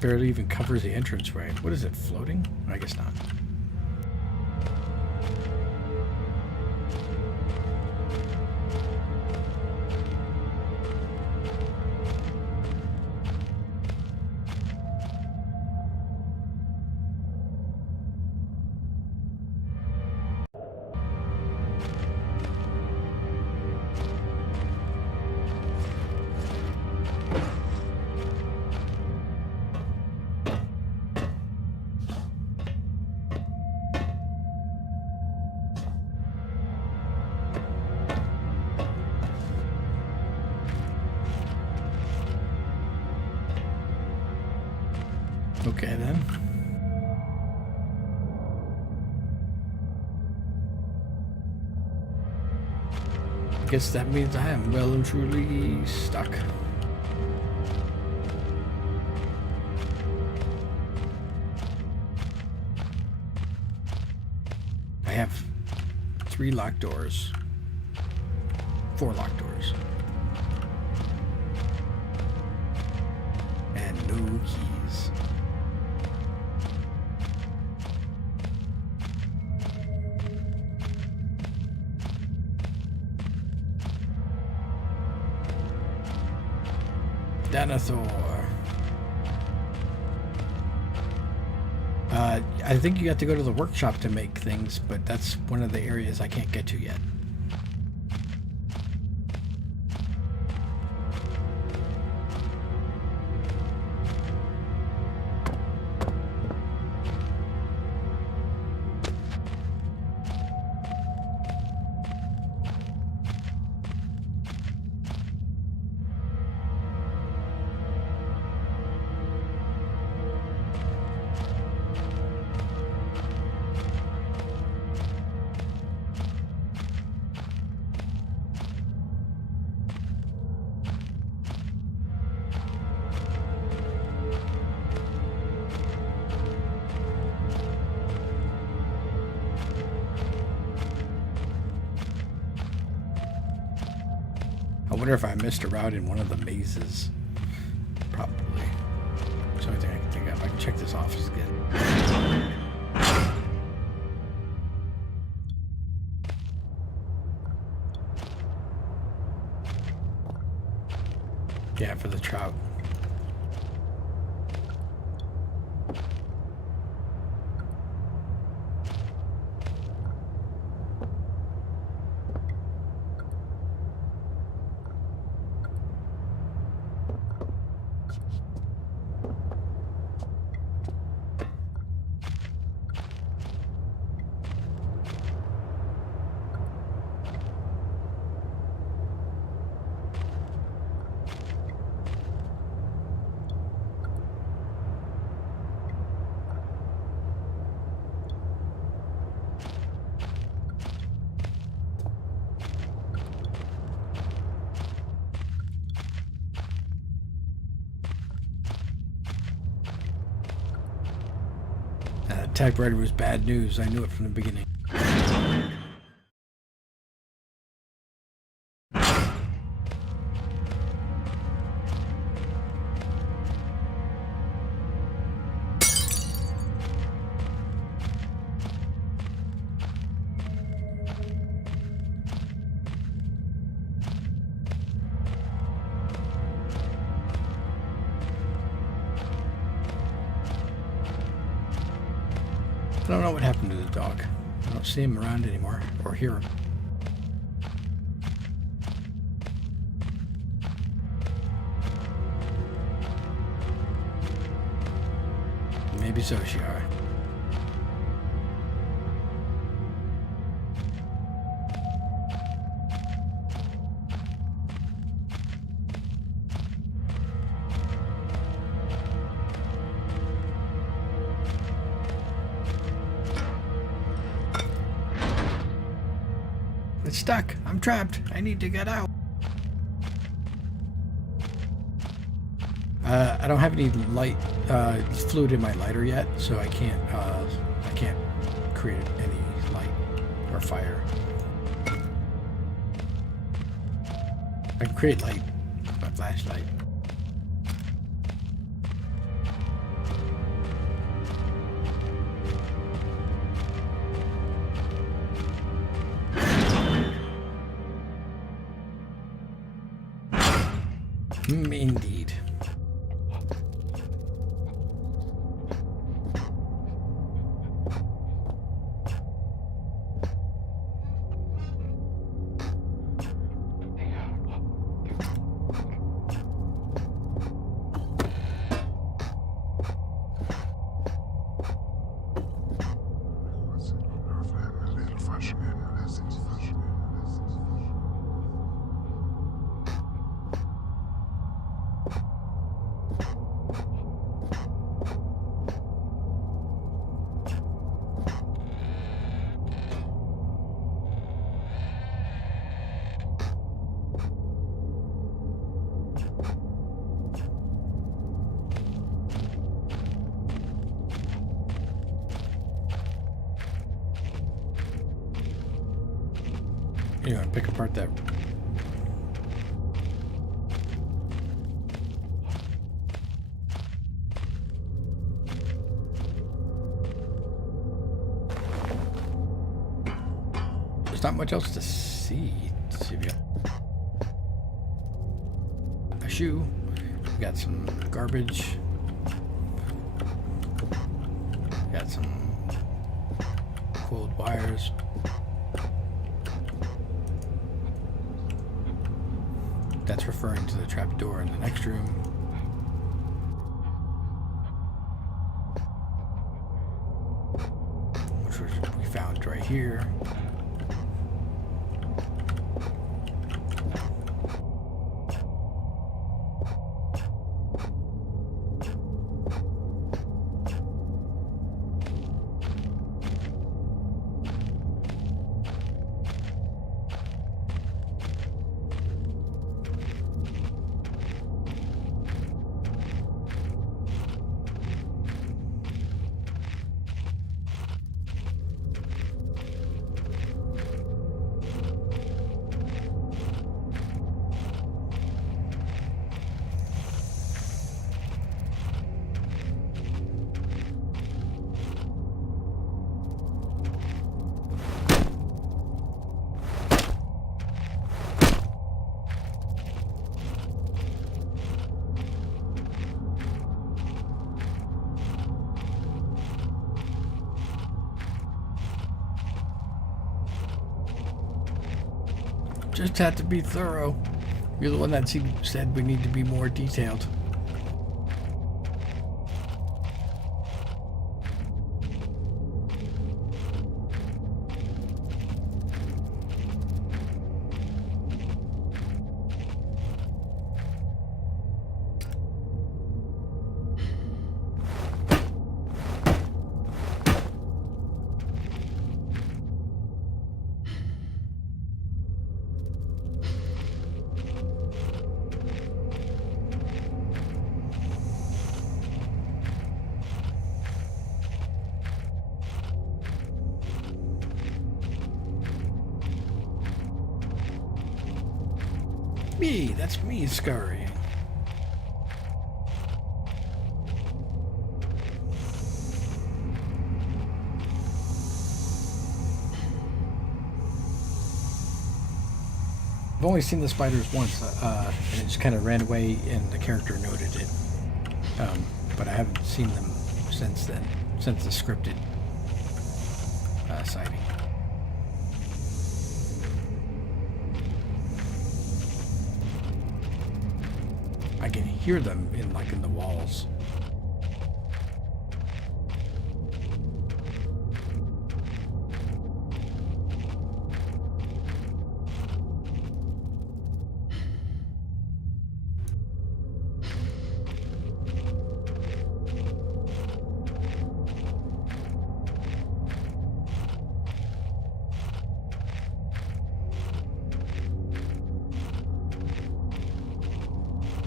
Barely even covers the entranceway. What is it, floating? I guess not. Okay, then. I guess that means I am well and truly stuck. I have 3 locked doors. 4 locked doors. And no keys. Denethor. I think you have to go to the workshop to make things, but that's one of the areas I can't get to yet. I wonder if I missed a route in one of the mazes. Probably. So I think I can think of. I can check this office again. Yeah, for the trout. Typewriter was bad news. I knew it from the beginning. I don't know what happened to the dog. I don't see him around anymore, or hear him. Maybe so, Shiara. It's stuck. I'm trapped. I need to get out. I don't have any light fluid in my lighter yet, so I can't create any light or fire. I can create light with my flashlight. Indeed. You want to pick apart that? There's not much else to see. Let's see if you got a shoe. We got some garbage. Got some coiled wires. That's referring to the trap door in the next room. Which we found right here. Just had to be thorough. You're the one that said we need to be more detailed. Me, that's me scurrying. I've only seen the spiders once, and it just kind of ran away and the character noted it. But I haven't seen them since then, since the scripted sighting. I can hear them in the walls.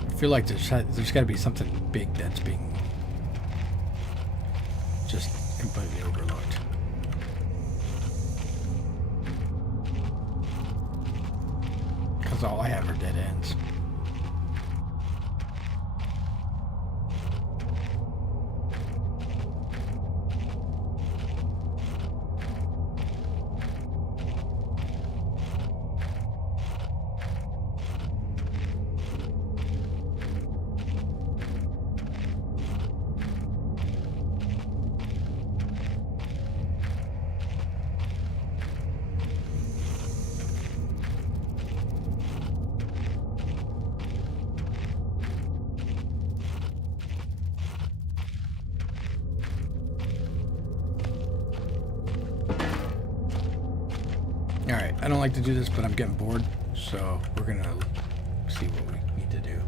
I feel like there's got to be something big that's being just completely overlooked. Because all I have are dead ends. Alright, I don't like to do this, but I'm getting bored, so we're gonna see what we need to do.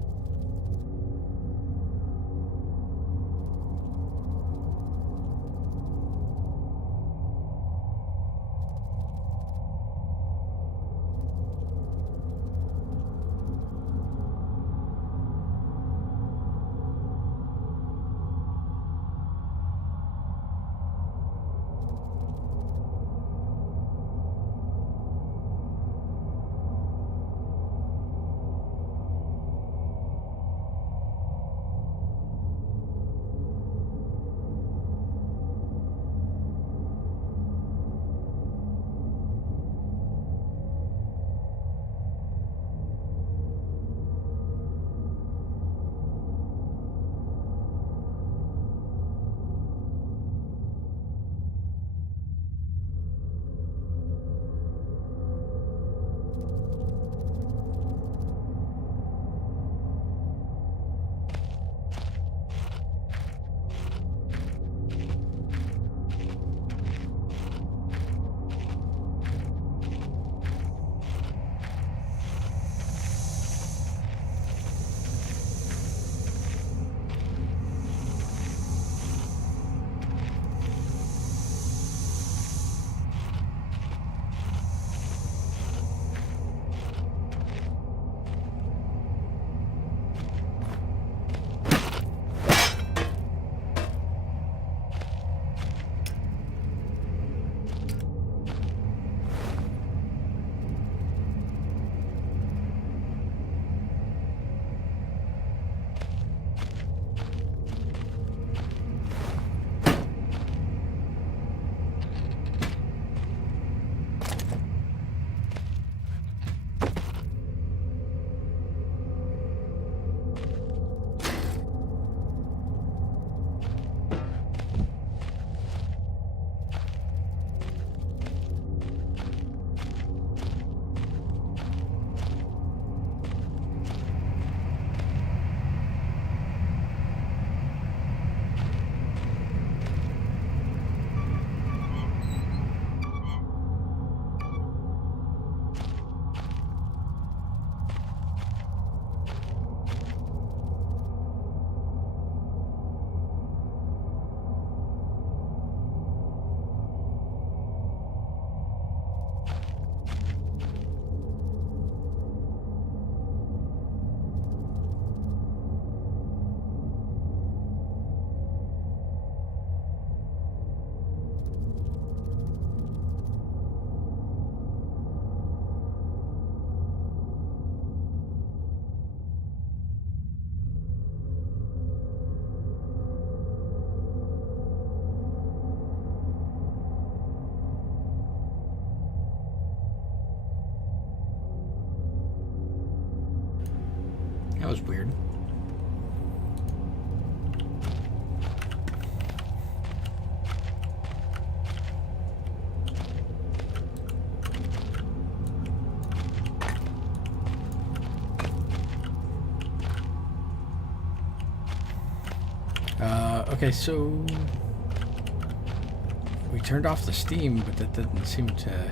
That was weird. Okay, so we turned off the steam, but that doesn't seem to.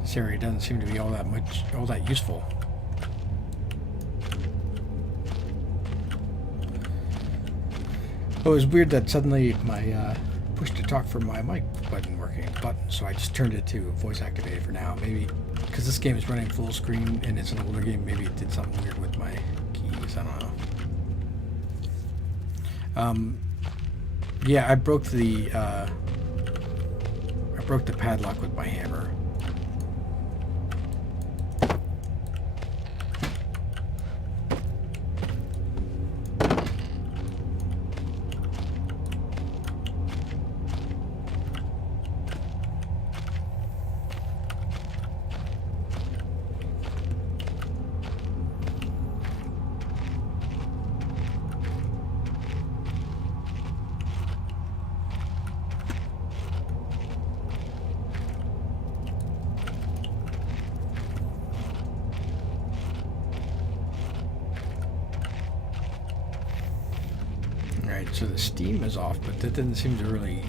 This area doesn't seem to be all that useful. It was weird that suddenly my push to talk from my mic wasn't working, so I just turned it to voice activated for now. Maybe because this game is running full screen and it's an older game, maybe it did something weird with my keys. I don't know. Yeah, I broke the padlock with my hammer. Alright, so the steam is off, but that didn't seem to really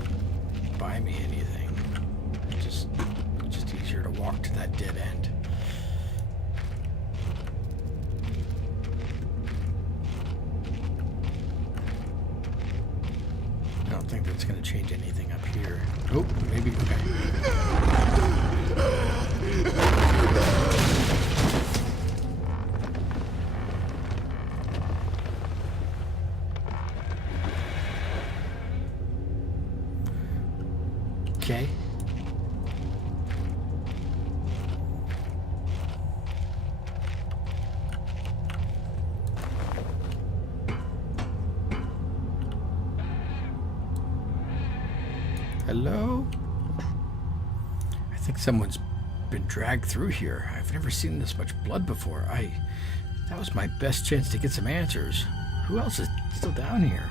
buy me anything. Just easier to walk to that dead end. I don't think that's going to change anything up here. Oh, maybe, okay. Okay. Hello? I think someone's been dragged through here. I've never seen this much blood before. That was my best chance to get some answers. Who else is still down here?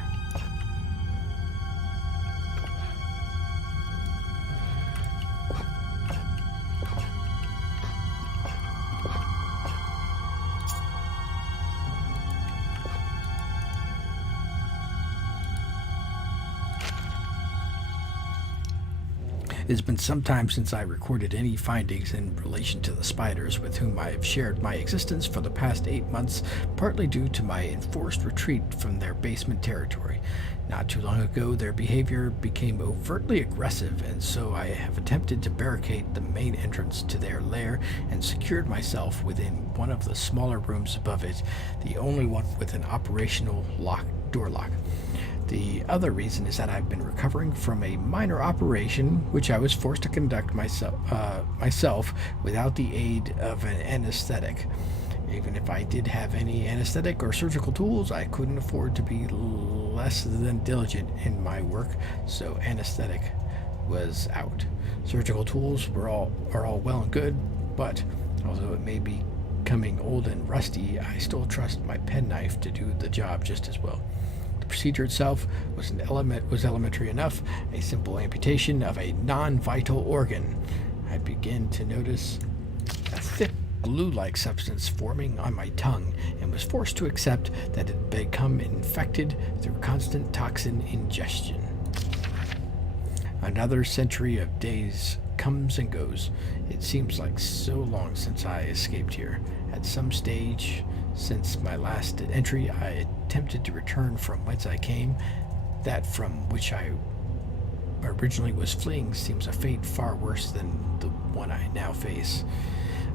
It's been some time since I recorded any findings in relation to the spiders with whom I have shared my existence for the past 8 months, partly due to my enforced retreat from their basement territory. Not too long ago, their behavior became overtly aggressive, and so I have attempted to barricade the main entrance to their lair and secured myself within one of the smaller rooms above it, the only one with an operational door lock. The other reason is that I've been recovering from a minor operation which I was forced to conduct myself without the aid of an anesthetic. Even if I did have any anesthetic or surgical tools, I couldn't afford to be less than diligent in my work, so anesthetic was out. Surgical tools are all well and good, but although it may be becoming old and rusty, I still trust my penknife to do the job just as well. The procedure itself was elementary enough, a simple amputation of a non-vital organ. I began to notice a thick glue-like substance forming on my tongue and was forced to accept that it had become infected through constant toxin ingestion. Another century of days comes and goes. It seems like so long since I escaped here. At some stage since my last entry, I attempted to return from whence I came. That from which I originally was fleeing seems a fate far worse than the one I now face.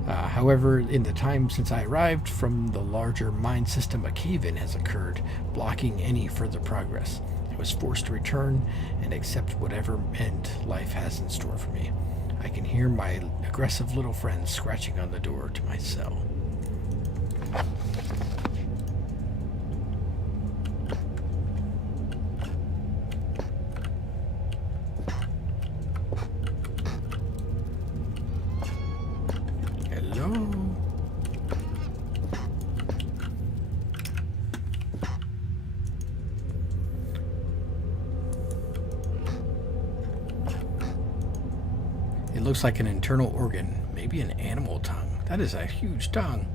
However, in the time since I arrived from the larger mine system, a cave-in has occurred, blocking any further progress. I was forced to return and accept whatever end life has in store for me. I can hear my aggressive little friend scratching on the door to my cell. Hello? It looks like an internal organ, maybe an animal tongue. That is a huge tongue.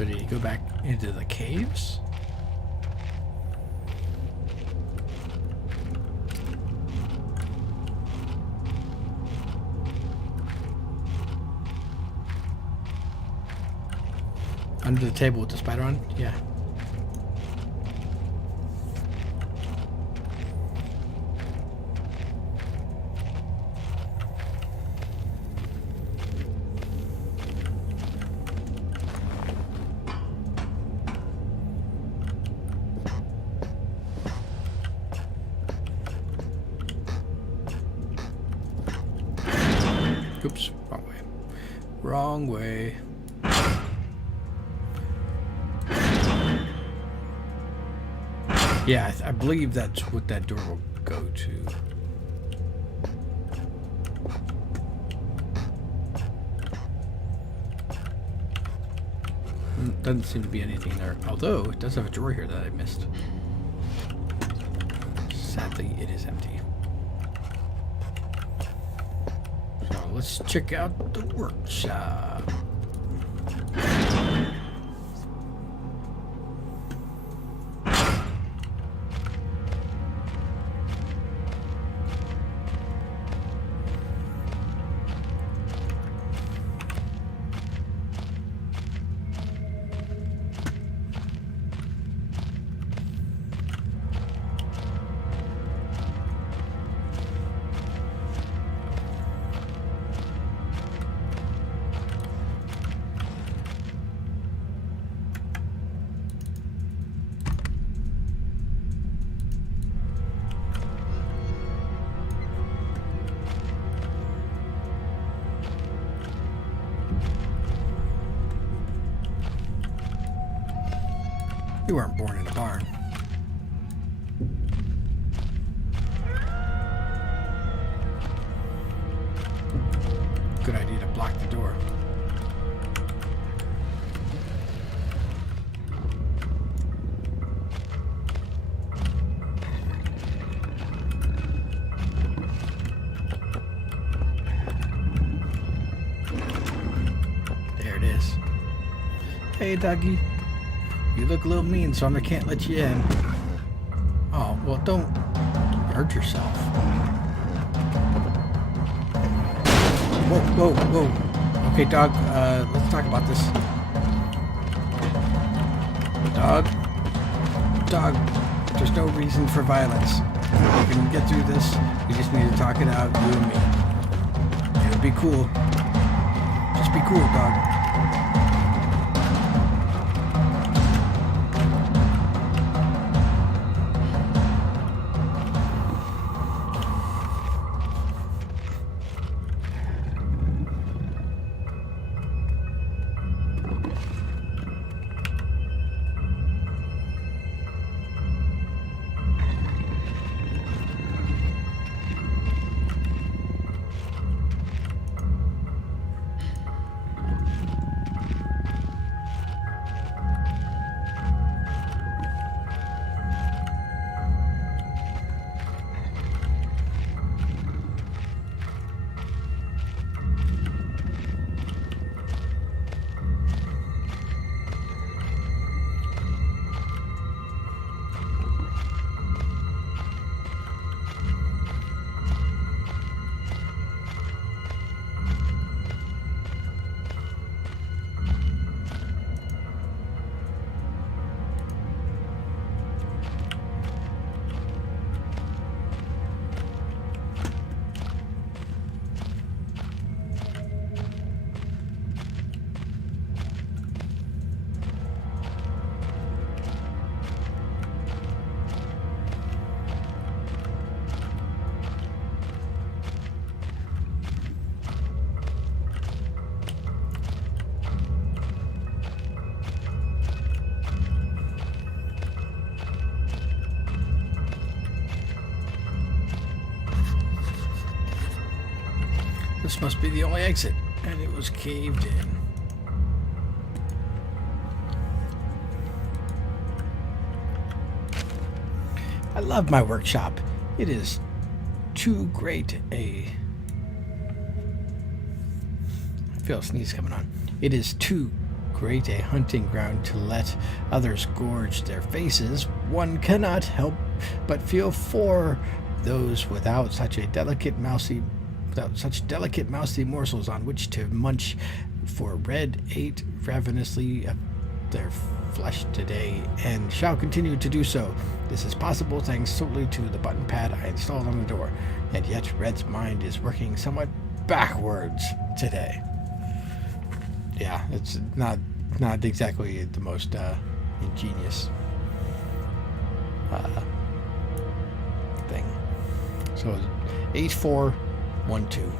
So did he go back into the caves? Under the table with the spider on? Yeah. Oops, wrong way. Wrong way. Yeah, I believe that's what that door will go to. Doesn't seem to be anything there. Although, it does have a drawer here that I missed. Sadly, it is empty. So let's check out the workshop. You weren't born in a barn. Good idea to block the door. There it is. Hey, doggy. You look a little mean, so I can't let you in. Oh, well, don't hurt yourself. Whoa, whoa, whoa. Okay, dog, let's talk about this. Dog, there's no reason for violence. We can get through this. We just need to talk it out, you and me. It'll be cool. Just be cool, dog. This must be the only exit, and it was caved in. I love my workshop. It is too great I feel a sneeze coming on. It is too great a hunting ground to let others gorge their faces. One cannot help but feel for those without such delicate mousy morsels on which to munch. For red ate ravenously their flesh today and shall continue to do so. This is possible thanks solely to the button pad I installed on the door, and yet Red's mind is working somewhat backwards today. Yeah, it's not exactly the most ingenious thing. So H412.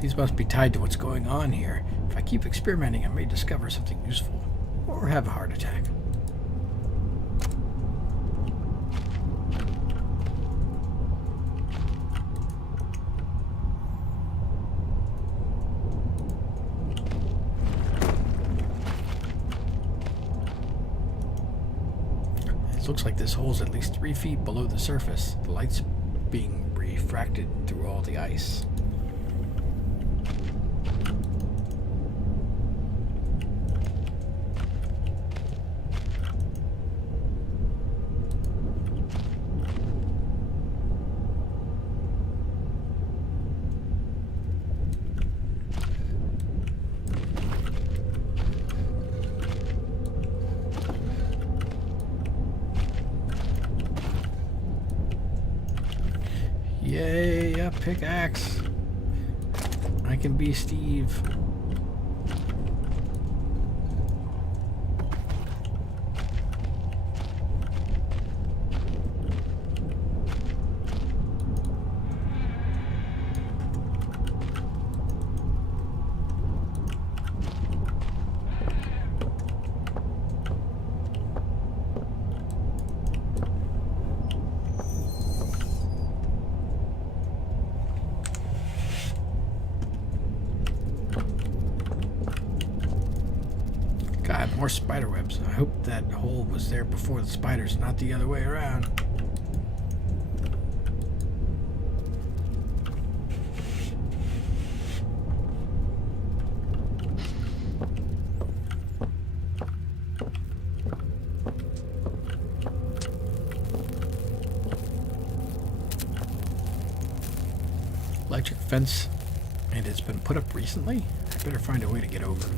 These must be tied to what's going on here. If I keep experimenting, I may discover something useful. Or have a heart attack. It looks like this hole's at least 3 feet below the surface. The light's being refracted through all the ice. Yay, a pickaxe. I can be Steve. God, more spider webs. I hope that hole was there before the spiders, not the other way around. Electric fence, and it's been put up recently? I better find a way to get over.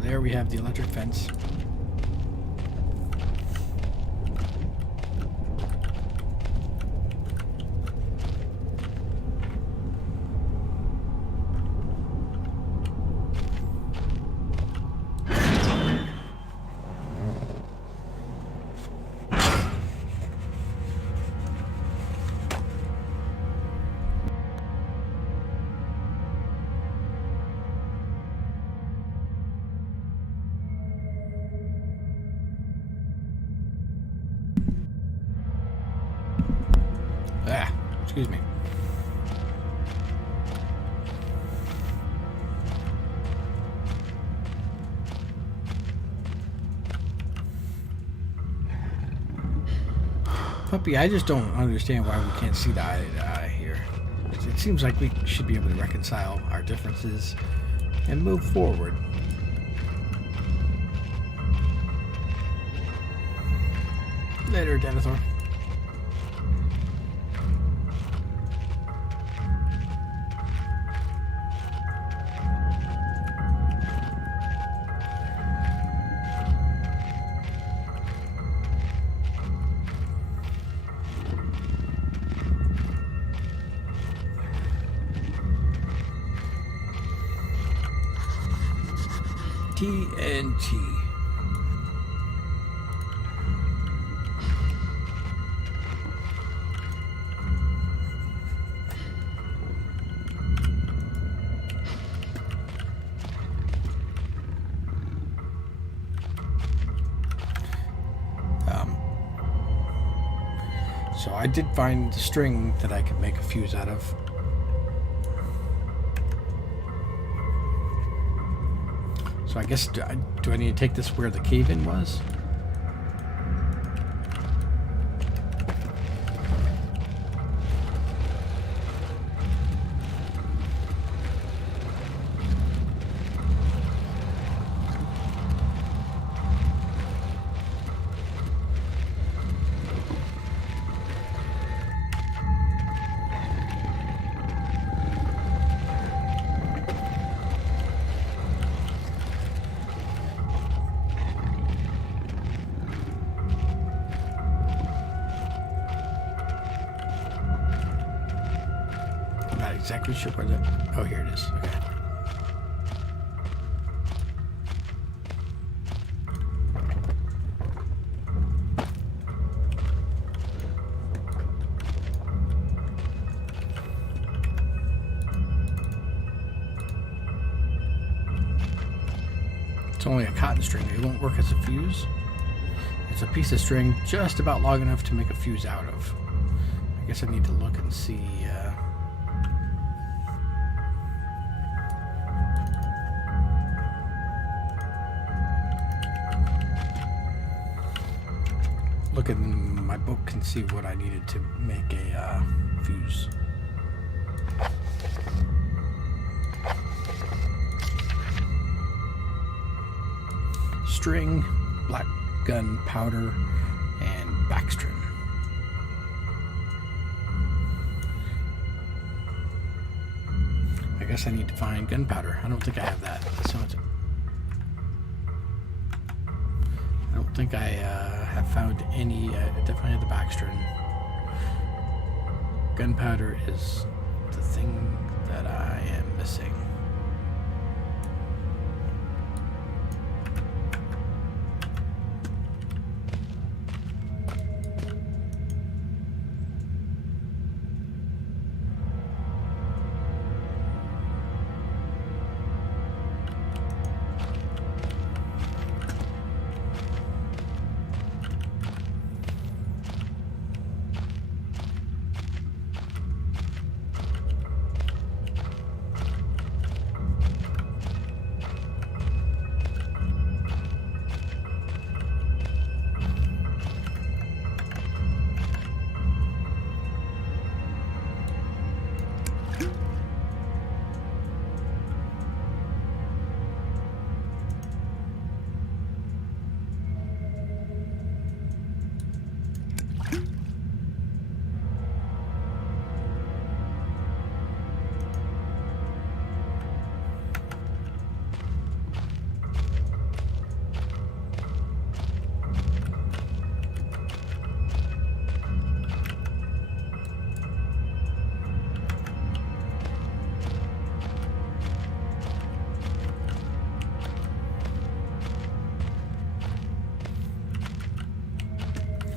There we have the electric fence. Excuse me. Puppy, I just don't understand why we can't see the eye to eye here. It seems like we should be able to reconcile our differences and move forward. Later, Denethor. TNT. So I did find the string that I could make a fuse out of. So I guess, do I need to take this where the cave-in was? Exactly sure where that. Oh, here it is. Okay. It's only a cotton string. It won't work as a fuse. It's a piece of string just about long enough to make a fuse out of. I guess I need to look and see. Look in my book and see what I needed to make a fuse. String, black gunpowder, and backstring. I guess I need to find gunpowder. I don't think I have that. So I don't think I have found any. Definitely have the backstring. Gunpowder is the thing that I am missing.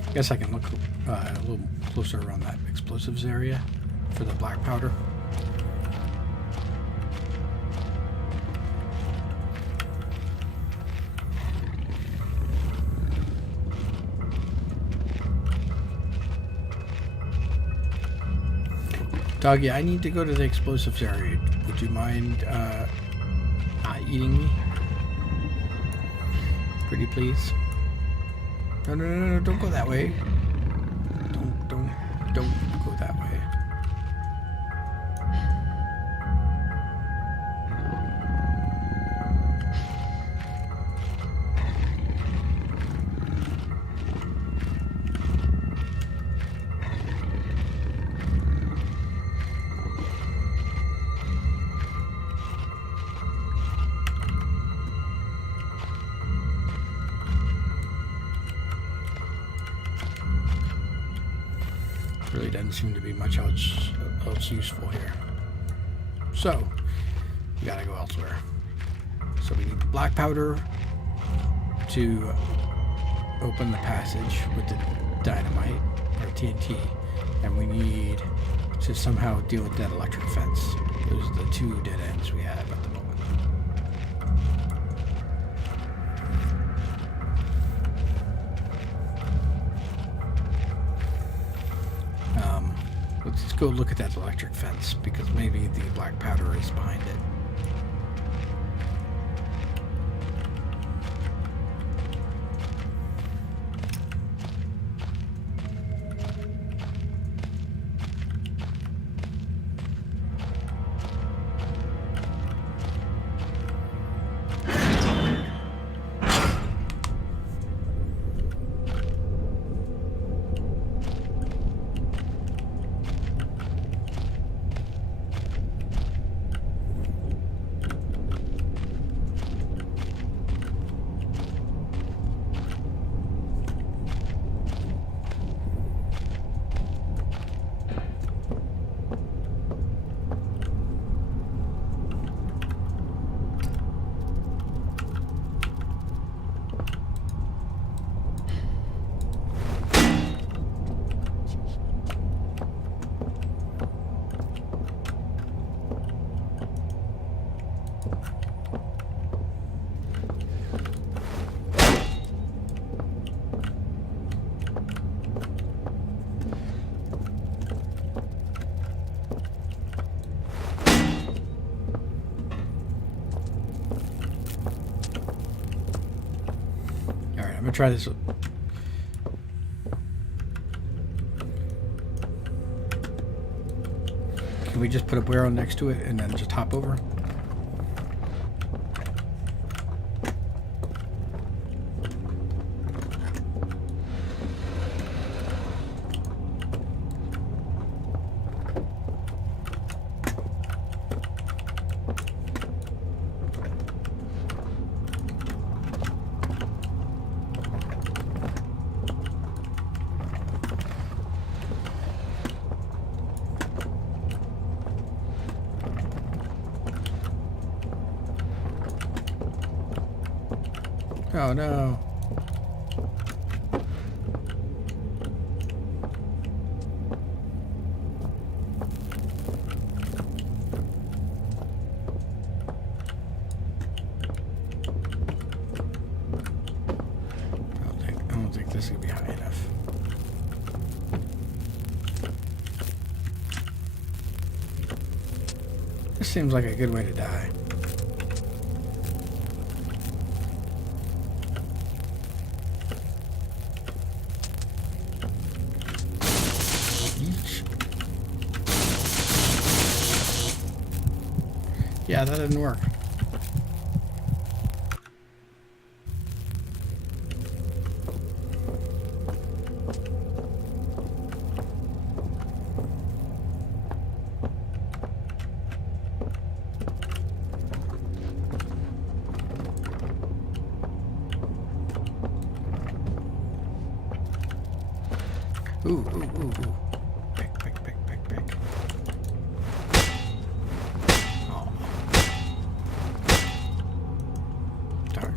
I guess I can look a little closer around that explosives area for the black powder. Doggy, I need to go to the explosives area. Would you mind not eating me? Pretty please. No, don't go that way. Don't go that way. Really doesn't seem to be much else useful here. So, we gotta go elsewhere. So we need the black powder to open the passage with the dynamite, or TNT. And we need to somehow deal with that electric fence. Those are the two dead ends we have at the moment. Let's go look at that electric fence, because maybe the black powder is behind it. I'm gonna try this. Can we just put a barrel next to it and then just hop over? Oh no. I don't think this is gonna be high enough. This seems like a good way to die. Yeah, that didn't work. Ooh. Pick. Oh. Darn.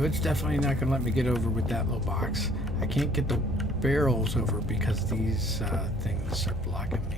so it's definitely not going to let me get over with that little box. I can't get the barrels over because these things are blocking me.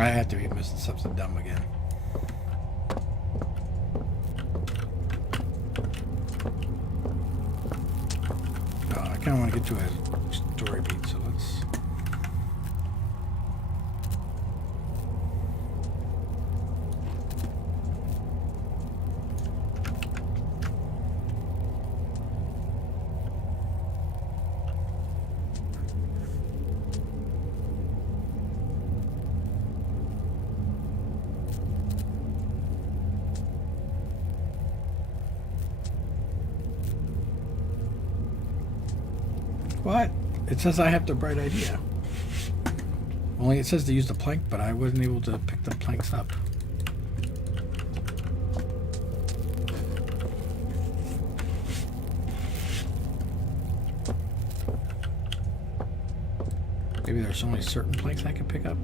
I have to be missing something dumb again. I kind of want to get to a story beat, so let's... What? It says I have the bright idea. Only it says to use the plank, but I wasn't able to pick the planks up. Maybe there's only certain planks I can pick up.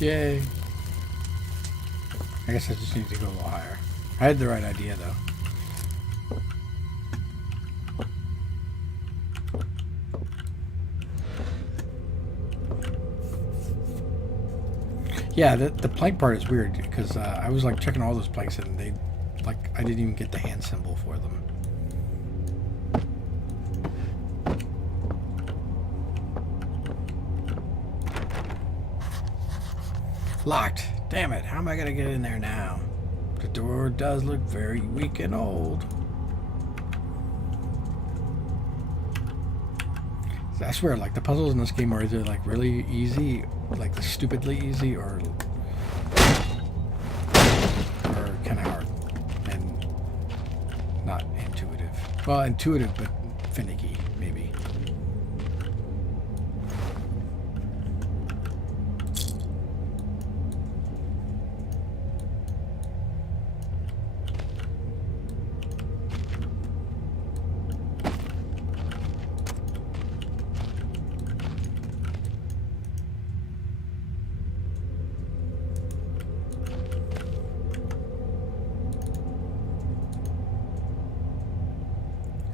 Yay. I guess I just need to go a little higher. I had the right idea, though. Yeah, the plank part is weird, because I was, like, checking all those planks, and they, like, I didn't even get the hand symbol for them. Locked. Damn it. How am I going to get in there now? The door does look very weak and old. I swear, like, the puzzles in this game are either, like, really easy, like, stupidly easy, or kind of hard. And not intuitive. Well, intuitive, but finicky, maybe.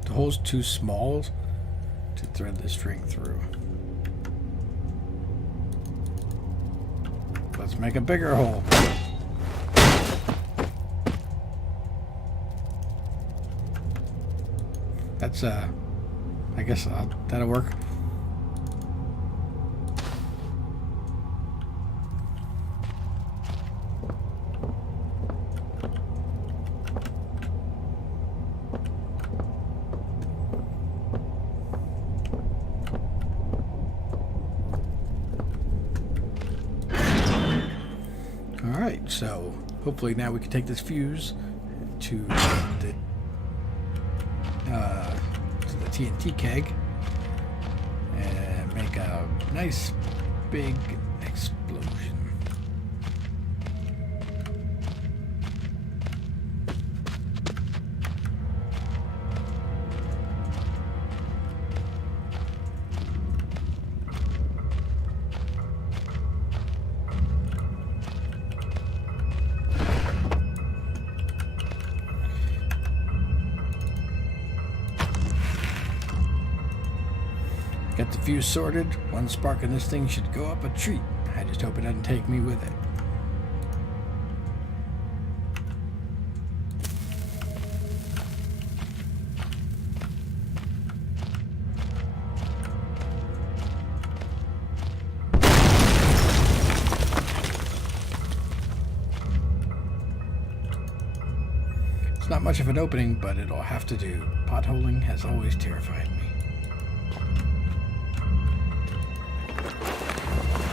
The hole's too small to thread the string through. Let's make a bigger hole. That's I guess that'll work. Alright, so hopefully now we can take this fuse to the TNT keg and make a nice big explosion. Got the fuse sorted. One spark in this thing should go up a treat. I just hope it doesn't take me with it. It's not much of an opening, but it'll have to do. Potholing has always terrified me.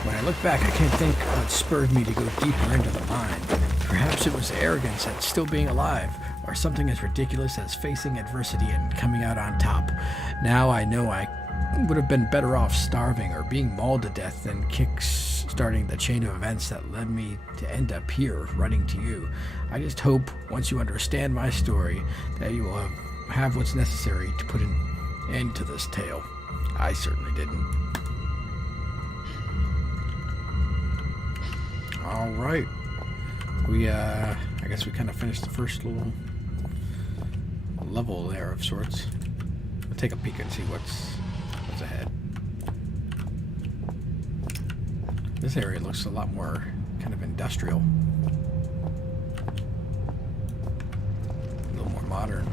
When I look back, I can't think what spurred me to go deeper into the mine. Perhaps it was arrogance at still being alive, or something as ridiculous as facing adversity and coming out on top. Now I know I would have been better off starving or being mauled to death than starting the chain of events that led me to end up here, running to you. I just hope, once you understand my story, that you will have what's necessary to put an end to this tale. I certainly didn't. All right. I guess we kind of finished the first little level there of sorts. We'll take a peek and see what's ahead. This area looks a lot more kind of industrial. A little more modern.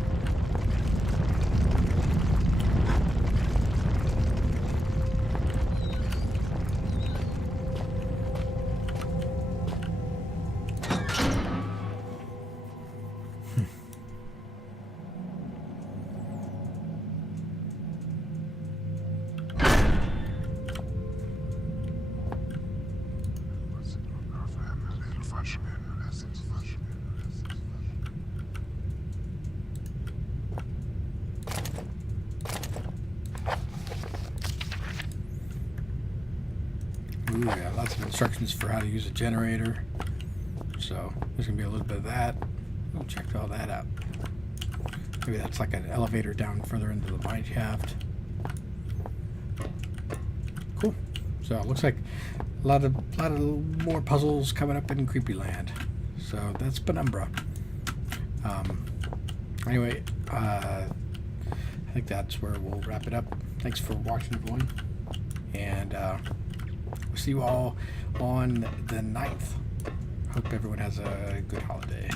Ooh, yeah, lots of instructions for how to use a generator. So there's gonna be a little bit of that. Ooh, check all that out. Maybe that's like an elevator down further into the mine shaft. Cool. So it looks like a lot of more puzzles coming up in Creepy Land. So that's Penumbra. Anyway, I think that's where we'll wrap it up. Thanks for watching, everyone, and we'll see you all on the 9th. Hope everyone has a good holiday.